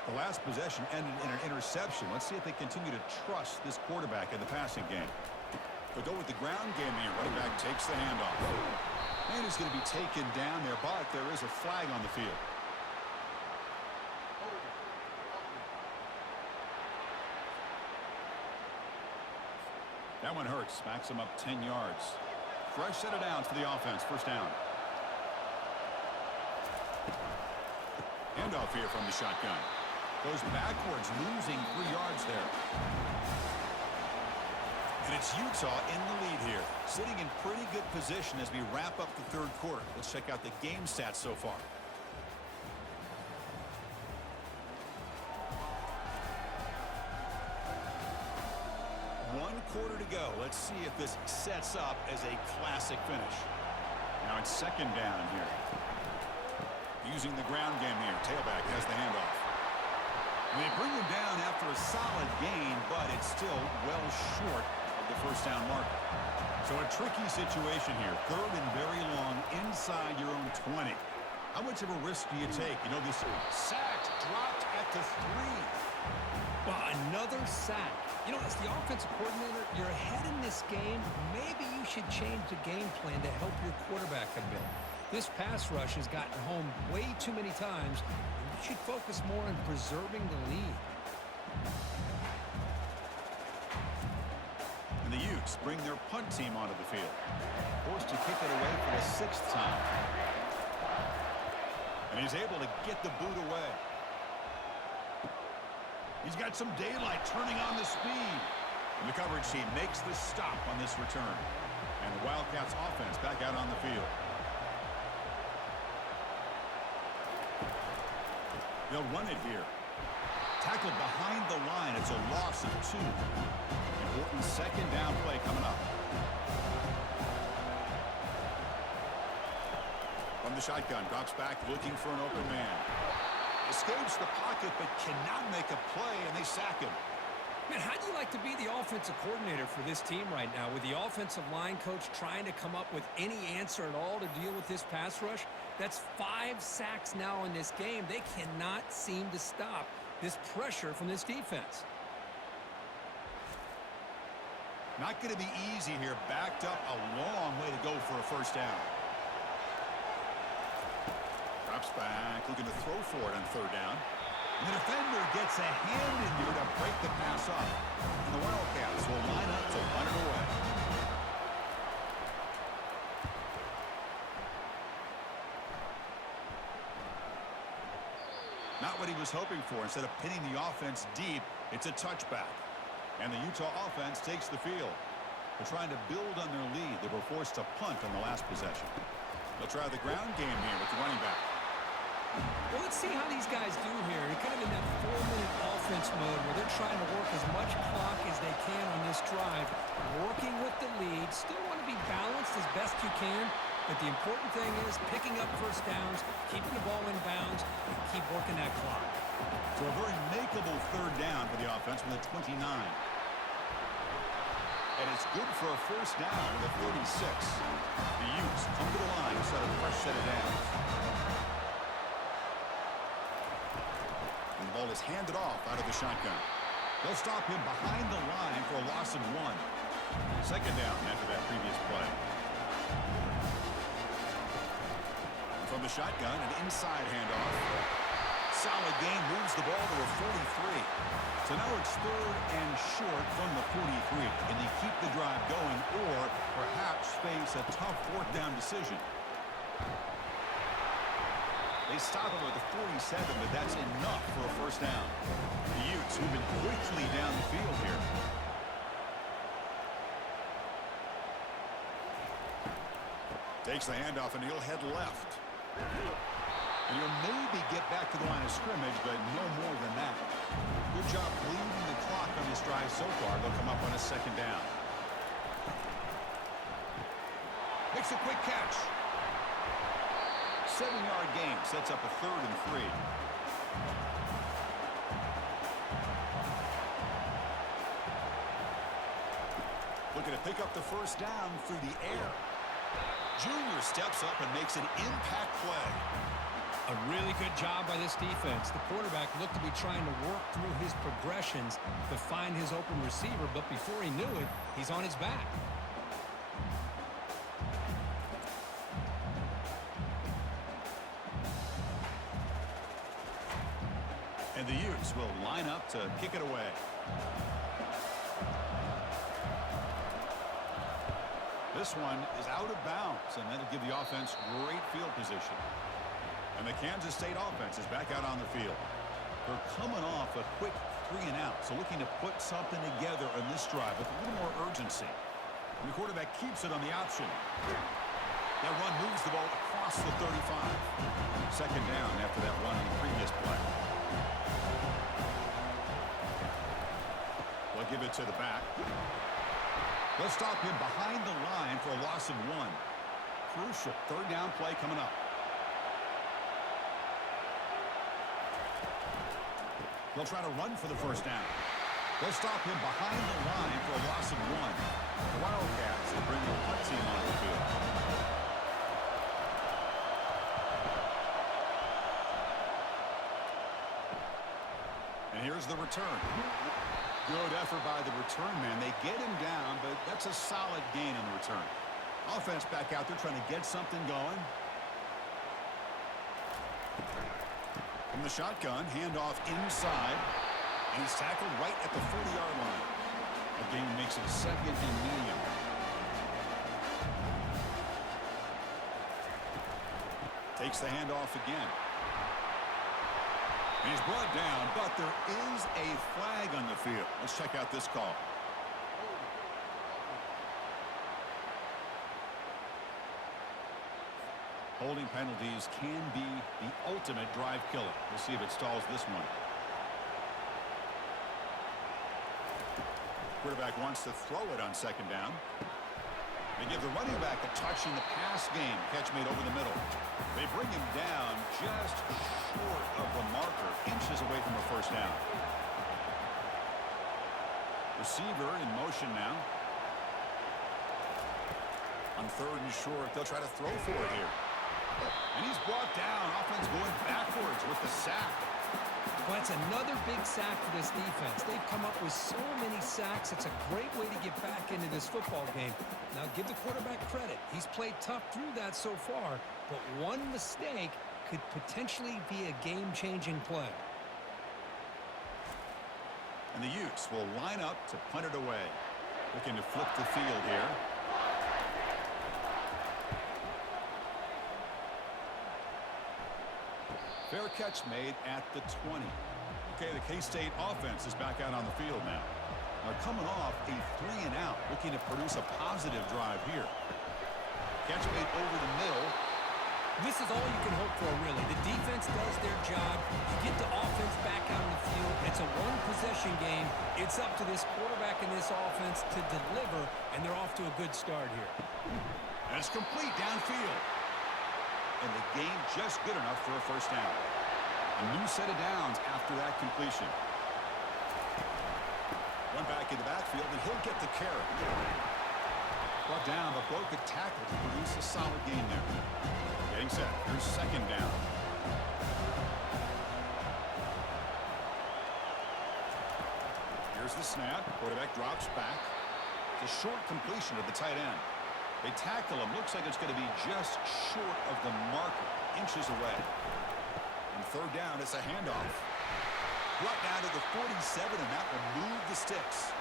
The last possession ended in an interception. Let's see if they continue to trust this quarterback in the passing game. They'll go with the ground game here. Running back takes the handoff. And he's going to be taken down there, but there is a flag on the field. That one hurts. Backs him up 10 yards. Fresh set of downs for the offense. First down. Handoff here from the shotgun. Goes backwards, losing 3 yards there. And it's Utah in the lead here, sitting in pretty good position as we wrap up the third quarter. Let's check out the game stats so far. One quarter to go. Let's see if this sets up as a classic finish. Now it's second down here. Using the ground game here. Tailback has the handoff. They bring him down after a solid gain, but it's still well short of the first down mark. So a tricky situation here. Third and very long inside your own 20. How much of a risk do you take? You know, this sacked, dropped at the 3. Well, another sack. You know, as the offensive coordinator, you're ahead in this game. Maybe you should change the game plan to help your quarterback a bit. This pass rush has gotten home way too many times. You should focus more on preserving the lead. And the Utes bring their punt team onto the field. Forced to kick it away for the 6th time. And he's able to get the boot away. He's got some daylight turning on the speed. And the coverage team makes the stop on this return. And the Wildcats offense back out on the field. They'll run it here. Tackled behind the line. It's a loss of 2. Important second down play coming up. From the shotgun, drops back looking for an open man. Escapes the pocket but cannot make a play, and they sack him. Man, how do you like to be the offensive coordinator for this team right now with the offensive line coach trying to come up with any answer at all to deal with this pass rush? That's 5 sacks now in this game. They cannot seem to stop this pressure from this defense. Not going to be easy here. Backed up a long way to go for a first down. Drops back, looking to throw for it on third down. And the defender gets a hand in here to break the pass up. And the Wildcats will line up to run it away. Not what he was hoping for. Instead of pinning the offense deep, it's a touchback. And the Utah offense takes the field. They're trying to build on their lead. They were forced to punt on the last possession. They'll try the ground game here with the running back. Well, let's see how these guys do here. They're kind of in that 4-minute offense mode where they're trying to work as much clock as they can on this drive, working with the lead. Still want to be balanced as best you can, but the important thing is picking up first downs, keeping the ball in bounds, and keep working that clock. So a very makeable third down for the offense from the 29. A And it's good for a first down at the 46. The Utes come to the line to set a fresh set of downs. And the ball is handed off out of the shotgun. They'll stop him behind the line for a loss of 1. Second down after that previous play. From the shotgun, an inside handoff. Solid gain, moves the ball to a 43. So now it's 3rd and short from the 43. Can they keep the drive going or perhaps face a tough 4th down decision? They stop him at the 47, but that's enough for a first down. The Utes moving quickly down the field here. Takes the handoff and he'll head left. And he'll maybe get back to the line of scrimmage, but no more than that. Good job bleeding the clock on this drive so far. They'll come up on a second down. Makes a quick catch. 7-yard gain sets up a 3rd and 3. Looking to pick up the first down through the air. Junior steps up and makes an impact play. A really good job by this defense. The quarterback looked to be trying to work through his progressions to find his open receiver, but before he knew it, he's on his back. And the Utes will line up to kick it away. This one is out of bounds, and that'll give the offense great field position. And the Kansas State offense is back out on the field. They're coming off a quick 3-and-out, so looking to put something together on this drive with a little more urgency. And the quarterback keeps it on the option. That run moves the ball across the 35. Second down after that run in the previous play. They'll give it to the back. They'll stop him behind the line for a loss of 1. Crucial 3rd down play coming up. They'll try to run for the first down. They'll stop him behind the line for a loss of 1. The Wildcats will bring the punt team on the field. And here's the return. Good effort by the return man. They get him down, but that's a solid gain on the return. Offense back out there trying to get something going. From the shotgun, handoff inside. And he's tackled right at the 40-yard line. That gain makes it 2nd and medium. Takes the handoff again. He's brought down, but there is a flag on the field. Let's check out this call. Holding penalties can be the ultimate drive killer. We'll see if it stalls this one. Quarterback wants to throw it on second down. They give the running back a touch in the pass game. Catch made over the middle. They bring him down just short of the marker, inches away from a first down. Receiver in motion now. On 3rd and short, they'll try to throw for it here. And he's brought down. Offense going backwards with the sack. Well, that's another big sack for this defense. They've come up with so many sacks. It's a great way to get back into this football game. Now, give the quarterback credit. He's played tough through that so far, but one mistake could potentially be a game-changing play. And the Utes will line up to punt it away. Looking to flip the field here. Fair catch made at the 20. Okay, the K-State offense is back out on the field now. They're coming off a 3-and-out, looking to produce a positive drive here. Catch made over the middle. This is all you can hope for, really. The defense does their job. You get the offense back out on the field. It's a one-possession game. It's up to this quarterback and this offense to deliver, and they're off to a good start here. And it's complete downfield. And the game just good enough for a first down. A new set of downs after that completion. One back in the backfield, and he'll get the carry. Brought down, but broke a tackle to produce a solid gain there. Getting set. Here's second down. Here's the snap. Quarterback drops back. It's a short completion to the tight end. They tackle him. Looks like it's going to be just short of the marker, inches away. And third down, it's a handoff. Brought down to the 47, and that will move the sticks.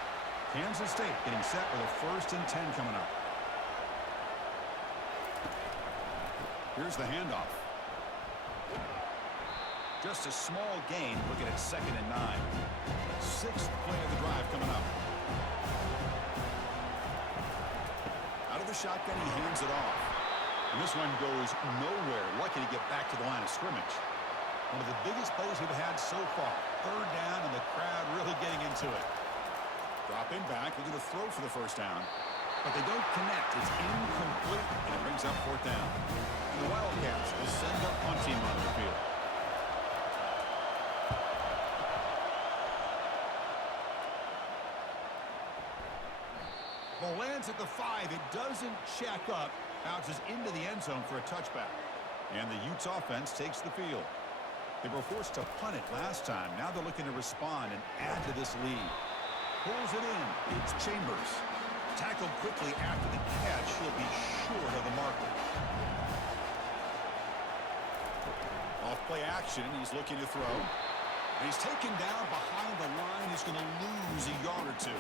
Kansas State getting set with a 1st and 10 coming up. Here's the handoff. Just a small gain, looking at 2nd and 9. 6th play of the drive coming up. Out of the shotgun, he hands it off. And this one goes nowhere. Lucky to get back to the line of scrimmage. One of the biggest plays we've had so far. Third down, and the crowd really getting into it. Dropping back, looking to throw for the 1st down. But they don't connect. It's incomplete, and it brings up 4th down. And the Wildcats will send their punt team onto the field. Ball lands at the 5. It doesn't check up. Bounces into the end zone for a touchback. And the Utes offense takes the field. They were forced to punt it last time. Now they're looking to respond and add to this lead. Pulls it in. It's Chambers. Tackled quickly after the catch. He'll be short of the marker. Off play action. He's looking to throw. And he's taken down behind the line. He's going to lose a yard or 2.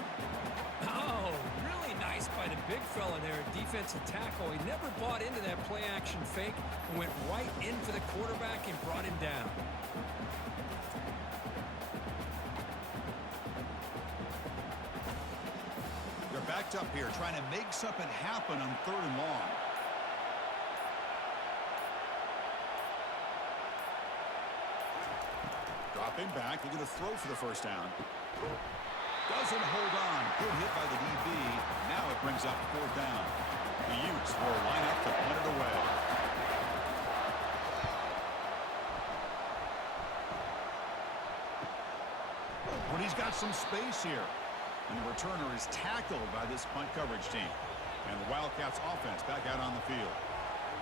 Oh, really nice by the big fella there at defensive tackle. He never bought into that play action fake and went right in for the quarterback and brought him down. They're backed up here trying to make something happen on 3rd and long. Dropping back, they're going to throw for the 1st down. Doesn't hold on. Good hit by the DB. Now it brings up 4th down. The Utes will line up to punt it away. When he's got some space here. And the returner is tackled by this punt coverage team. And the Wildcats offense back out on the field.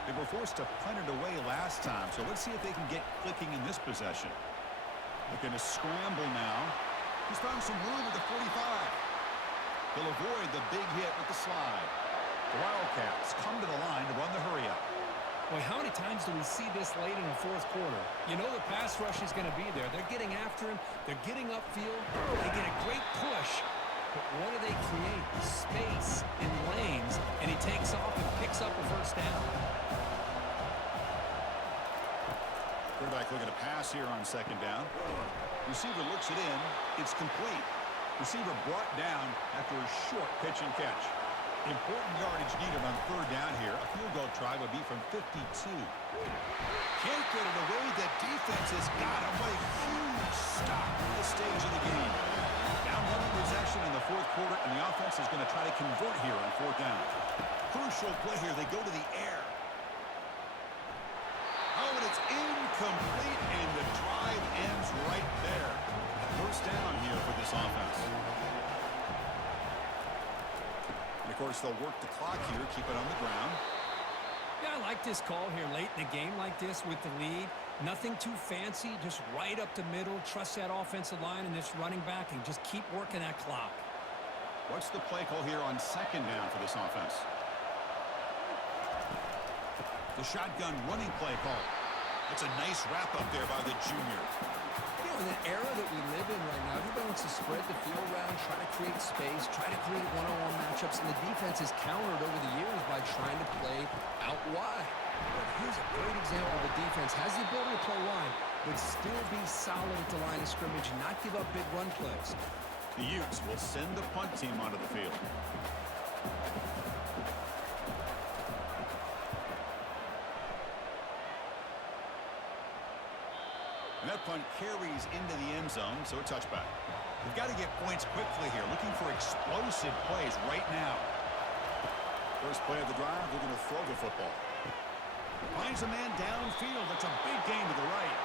They were forced to punt it away last time, so let's see if they can get clicking in this possession. Looking to scramble now. He's found some room at the 45. He'll avoid the big hit with the slide. The Wildcats come to the line to run the hurry-up. Boy, how many times do we see this late in the 4th quarter? You know the pass rush is going to be there. They're getting after him. They're getting upfield. They get a great push. But what do they create? Space and lanes. And he takes off and picks up a 1st down. Quarterback looking to pass here on 2nd down. Receiver looks it in. It's complete. Receiver brought down after a short pitch and catch. Important yardage needed on 3rd down here. A field goal try would be from 52. Can't get it away. The defense has got him. What a huge stop at this stage of the game. Down 1 possession in the 4th quarter, and the offense is going to try to convert here on 4th down. Crucial play here. They go to the air. Oh, and it's incomplete, and the drive ends right there. 1st down here for this offense. And, of course, they'll work the clock here, keep it on the ground. Yeah, I like this call here late in the game like this with the lead. Nothing too fancy, just right up the middle. Trust that offensive line and this running back and just keep working that clock. What's the play call here on 2nd down for this offense? The shotgun running play call. It's a nice wrap up there by the junior. You know, in the era that we live in right now, everybody wants to spread the field around, try to create space, try to create one-on-one matchups, and the defense has countered over the years by trying to play out wide. But here's a great example of the defense. Has the ability to play wide, but still be solid at the line of scrimmage and not give up big run plays. The Utes will send the punt team onto the field. And that punt carries into the end zone, so a touchback. We've got to get points quickly here, looking for explosive plays right now. First play of the drive, they're going to throw the football. Finds a man downfield. That's a big gain to the right.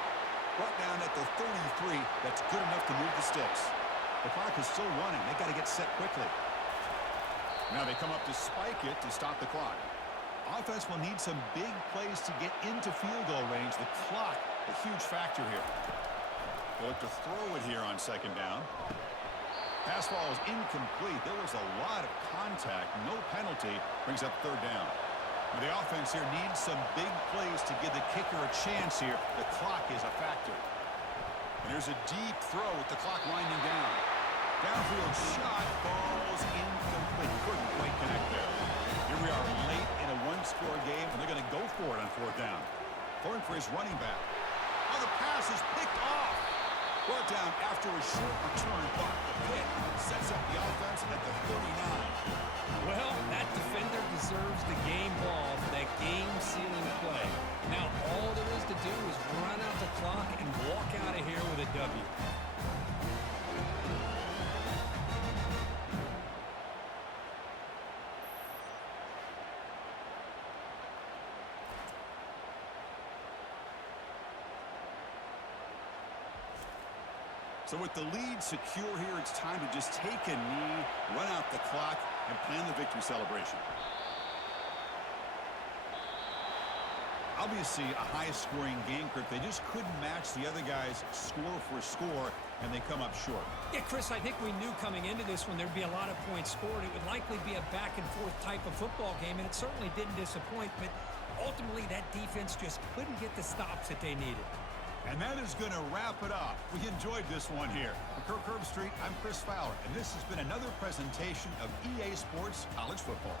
Brought down at the 33. That's good enough to move the sticks. The clock is still running. They got to get set quickly. Now they come up to spike it to stop the clock. Offense will need some big plays to get into field goal range. The clock, a huge factor here. They'll look to throw it here on second down. Pass ball is incomplete. There was a lot of contact. No penalty. Brings up third down. Now the offense here needs some big plays to give the kicker a chance here. The clock is a factor. And there's a deep throw with the clock winding down. Downfield shot. Ball's incomplete. Couldn't quite connect there. Here we are late in a one-score game, and they're going to go for it on fourth down. Throwing for his running back. Oh, the pass is picked off. Brought down after a short return, but the pick sets up the offense at the 39. Well, that defender deserves the game ball for that game-sealing play. Now, all there is to do is run out the clock and walk out of here with a W. So with the lead secure here, it's time to just take a knee, run out the clock, and plan the victory celebration. Obviously, a high-scoring game, Kirk. They just couldn't match the other guys score for score, and they come up short. Yeah, Chris, I think we knew coming into this one there'd be a lot of points scored. It would likely be a back-and-forth type of football game, and it certainly didn't disappoint, but ultimately that defense just couldn't get the stops that they needed. And that is going to wrap it up. We enjoyed this one here. For Kirk Herbstreit, I'm Chris Fowler, and this has been another presentation of EA Sports College Football.